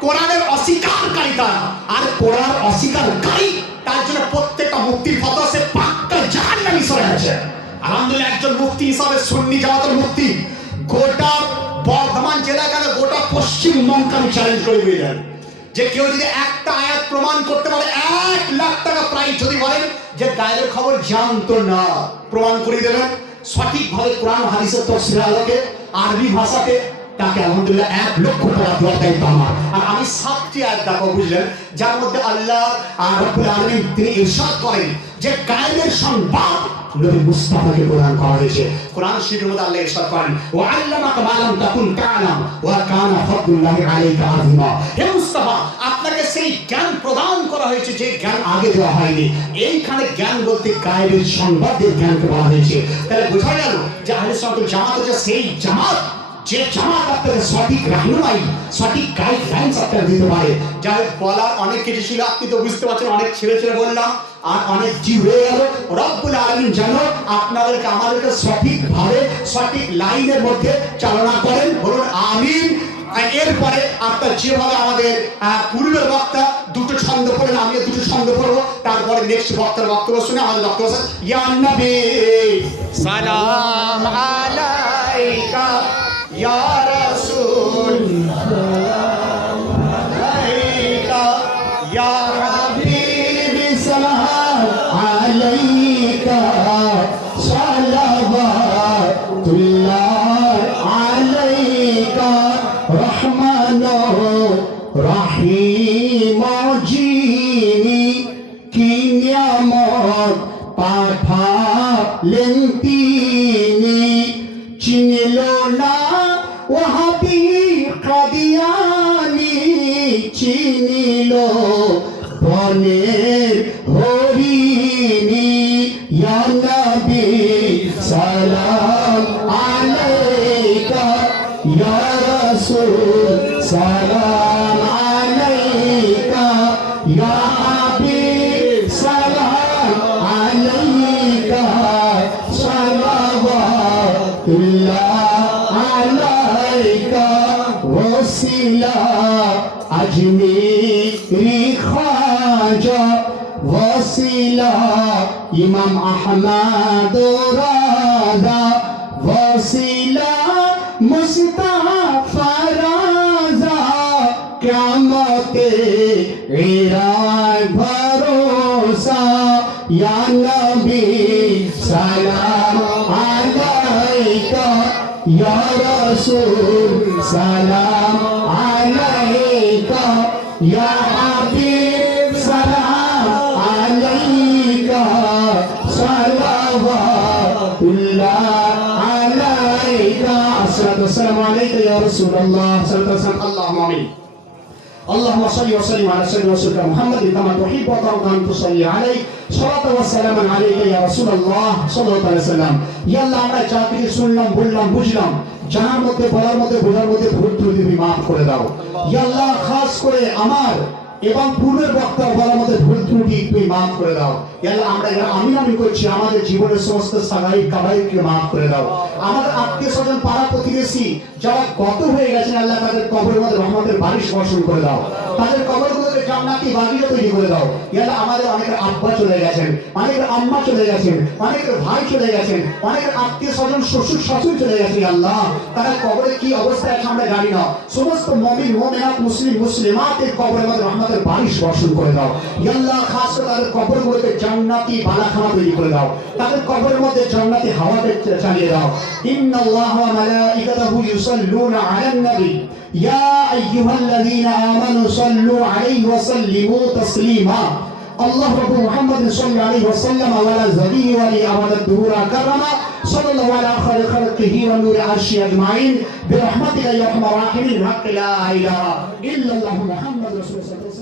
কোরআনের অস্বীকারী তারা, আর কোরআন অস্বীকারী তার জন্য প্রত্যেকটা মুফতির ফতোয়া সে পাক্কা জাহান্নামী সরে আছে। আলহামদুলিল্লাহ, একজন মুফতি হিসাবে সুন্নি জামাতের মুফতি গোটা বর্ধমান জেলা কেন গোটা পশ্চিমবঙ্গ আমি চ্যালেঞ্জ করে দিয়ে যান যে কেউ যদি একটা আয়াত প্রমাণ করতে পারে 1 লাখ টাকা প্রাইজ। যদি বলেন যে গায়েবের খবর জানতো না, প্রমাণ করে দেবেন সঠিকভাবে কোরআন হাদিসের তাফসীরের আলোকে আরবি ভাষাতে তাকে আলহামদুলিল্লাহ 1 লক্ষ টাকা দেওয়ার দায়িত্ব আমার। আর আমি 7টি আয়াত দেখো, বুঝলেন, যার মধ্যে আল্লাহ রাব্বুল আলামিন তিনি ইরশাদ করেন যে গায়েবের সংবাদ নবী মুস্তাফাকে প্রদান করা হয়েছে। কোরআন শরীফের মধ্যে আল্লাহ ইরশাদ করেন, ওয়া আল্লামাকা মা লাম তাকুন তা'লাম ওয়া কানা ফাদলুল্লাহি আলাইকা আযীমা। হে মুস্তাফা, আপনাকে সেই জ্ঞান প্রদান করা হয়েছে যে জ্ঞান আগে দেওয়া হয়নি। এইখানে জ্ঞান বলতে গায়েবের সংবাদের জ্ঞানকে বলা হয়েছে। তাহলে বোঝা গেল যে আহলে সুন্নাত ওয়াল জামাত হচ্ছে সেই জামাত যে জামাত আপনাদের সঠিক রাহনুমাই, সঠিক গাইডলাইন্স আপনাদের দিতে পারে। যাই হোক, বলার অনেক কিছু ছিল, আপনি তো বুঝতে পারছেন, অনেক ছেড়ে ছেড়ে বললাম আর অনেক জি হয়ে গেল। রব্বুল আলামিন যেন আপনাদেরকে আমাদেরকে সঠিকভাবে সঠিক লাইনের মধ্যে চালনা করেন, বলুন আমিন। এরপরে আপনার যেভাবে আমাদের পূর্বের বক্তা দুটো ছন্দ পড়লেন, আমি দুটো ছন্দ পড়বো, তারপরে নেক্সট বক্তার বক্তব্য শুনে আমাদের বক্তব্য ইয়া নবী সালাম আলাইকা ইয়া রাসূল সালাম আলাইকা ইয়া হাবিবি সালাম আলাইকা সালাওয়াতুল্লাহ আলাইকা রহমান রহিম যিনি কি নিয়ামত পাঠালেন তিনি, চিনল না ওয়াহাবি কাদিয়ানি, চিনিল বনের হরিণী। ইয়া নবী সালাম আলাইকা ইয়া রাসূল সালাম আলাইকা ইয়া হাবিব সালাম আলাইকা সালাওয়াতুল্লাহ আলাইকা ওসিলা আজমিরি খাজা ওসিলা ইমাম আহমদ রাজা ওসিলা মুস্তাফা রাজা কিয়ামতে ইরার ভরসা। ইয়া নবী সালাম আলাইকা ইয়া রাসূল সালাম আলাইকা ইয়া হাবিব সালাম আলাইকা সালাওয়াতুল্লাহ আলাইকা। আসসালামু আলাইকা ইয়া রাসূলুল্লাহ সাল্লাল্লাহু আলাইহি আল্লাহুম্মা আমিন। اللهم صل وسلم على سيدنا رسولك محمد كما تحب وترضى ان تصلي عليه صلاه وسلاما عليك يا رسول الله صلى الله عليه وسلم। ইয়া আল্লাহ, আমরা যা কিছু শুনলাম, বললাম, বুঝলাম, জানার মধ্যে, বলার মধ্যে, বোঝার মধ্যে ভুল ত্রুটি তুমি মাফ করে দাও। ইয়া আল্লাহ, খাস করে আমার এবং পূর্বের বক্তার বলার মধ্যে ভুল ত্রুটি তুমি মাফ করে দাও। ইয়া আল্লাহ, আমরা আমিন আমিন করছি, আমাদের জীবনের সমস্ত সাগাইর কাবাইরকে মাফ করে দাও। আমাদের আত্মীয় স্বজন, পাড়া প্রতিবেশী যারা গত হয়ে গেছেন, আল্লাহ তাদের কবরের মধ্যে রহমতের বারিশ বর্ষণ করে দাও, তাদের কবরগুলোকে জান্নাতি বাগিচা তৈরি করে দাও। ইয়া আল্লাহ, আমাদের অনেকের আব্বা চলে গেছেন, অনেকের আম্মা চলে গেছেন, অনেকের ভাই চলে গেছেন, অনেকের আত্মীয় স্বজন শ্বশুর শাশুড়ি চলে গেছেন। আল্লাহ, তারা কবরে কি অবস্থায় আছে আমরা জানি না। সমস্ত মুমিন মুমিনাত মুসলিম মুসলিমাতের কবরের মধ্যে রহমতের বারিশ বর্ষণ করে দাও। ইয়া আল্লাহ, খাস করে তাদের কবরগুলোকে জান্নাতি বালাখানা তৈরি করে দাও, তাদের কবরের মধ্যে জান্নাতি হাওয়াকে চালিয়ে দাও। ইন্নাল্লাহা ওয়া মালাইকাতাহু ইউসাল্লুনা আলান নবী ইয়া আইয়ুহাল্লাযীনা আমানু সাল্লু আলাইহি ওয়া সাল্লিমু তাসলিমা। আল্লাহ রাব্বু মুহাম্মাদিন সাল্লাল্লাহু আলাইহি ওয়া সাল্লাম ওয়া আলা যাবিহি ওয়া আলি আমাদাত দুহুরা কারামা সাল্লাল্লাহু আলা খায়রি খালকিহি ওয়া নূরি আরশি আজমাইন বিরহমাতিকা ইয়া আরহামার রাহিমিন। হাক্কা লা ইলাহা ইল্লাল্লাহু মুহাম্মাদুর রাসূলুল্লাহ।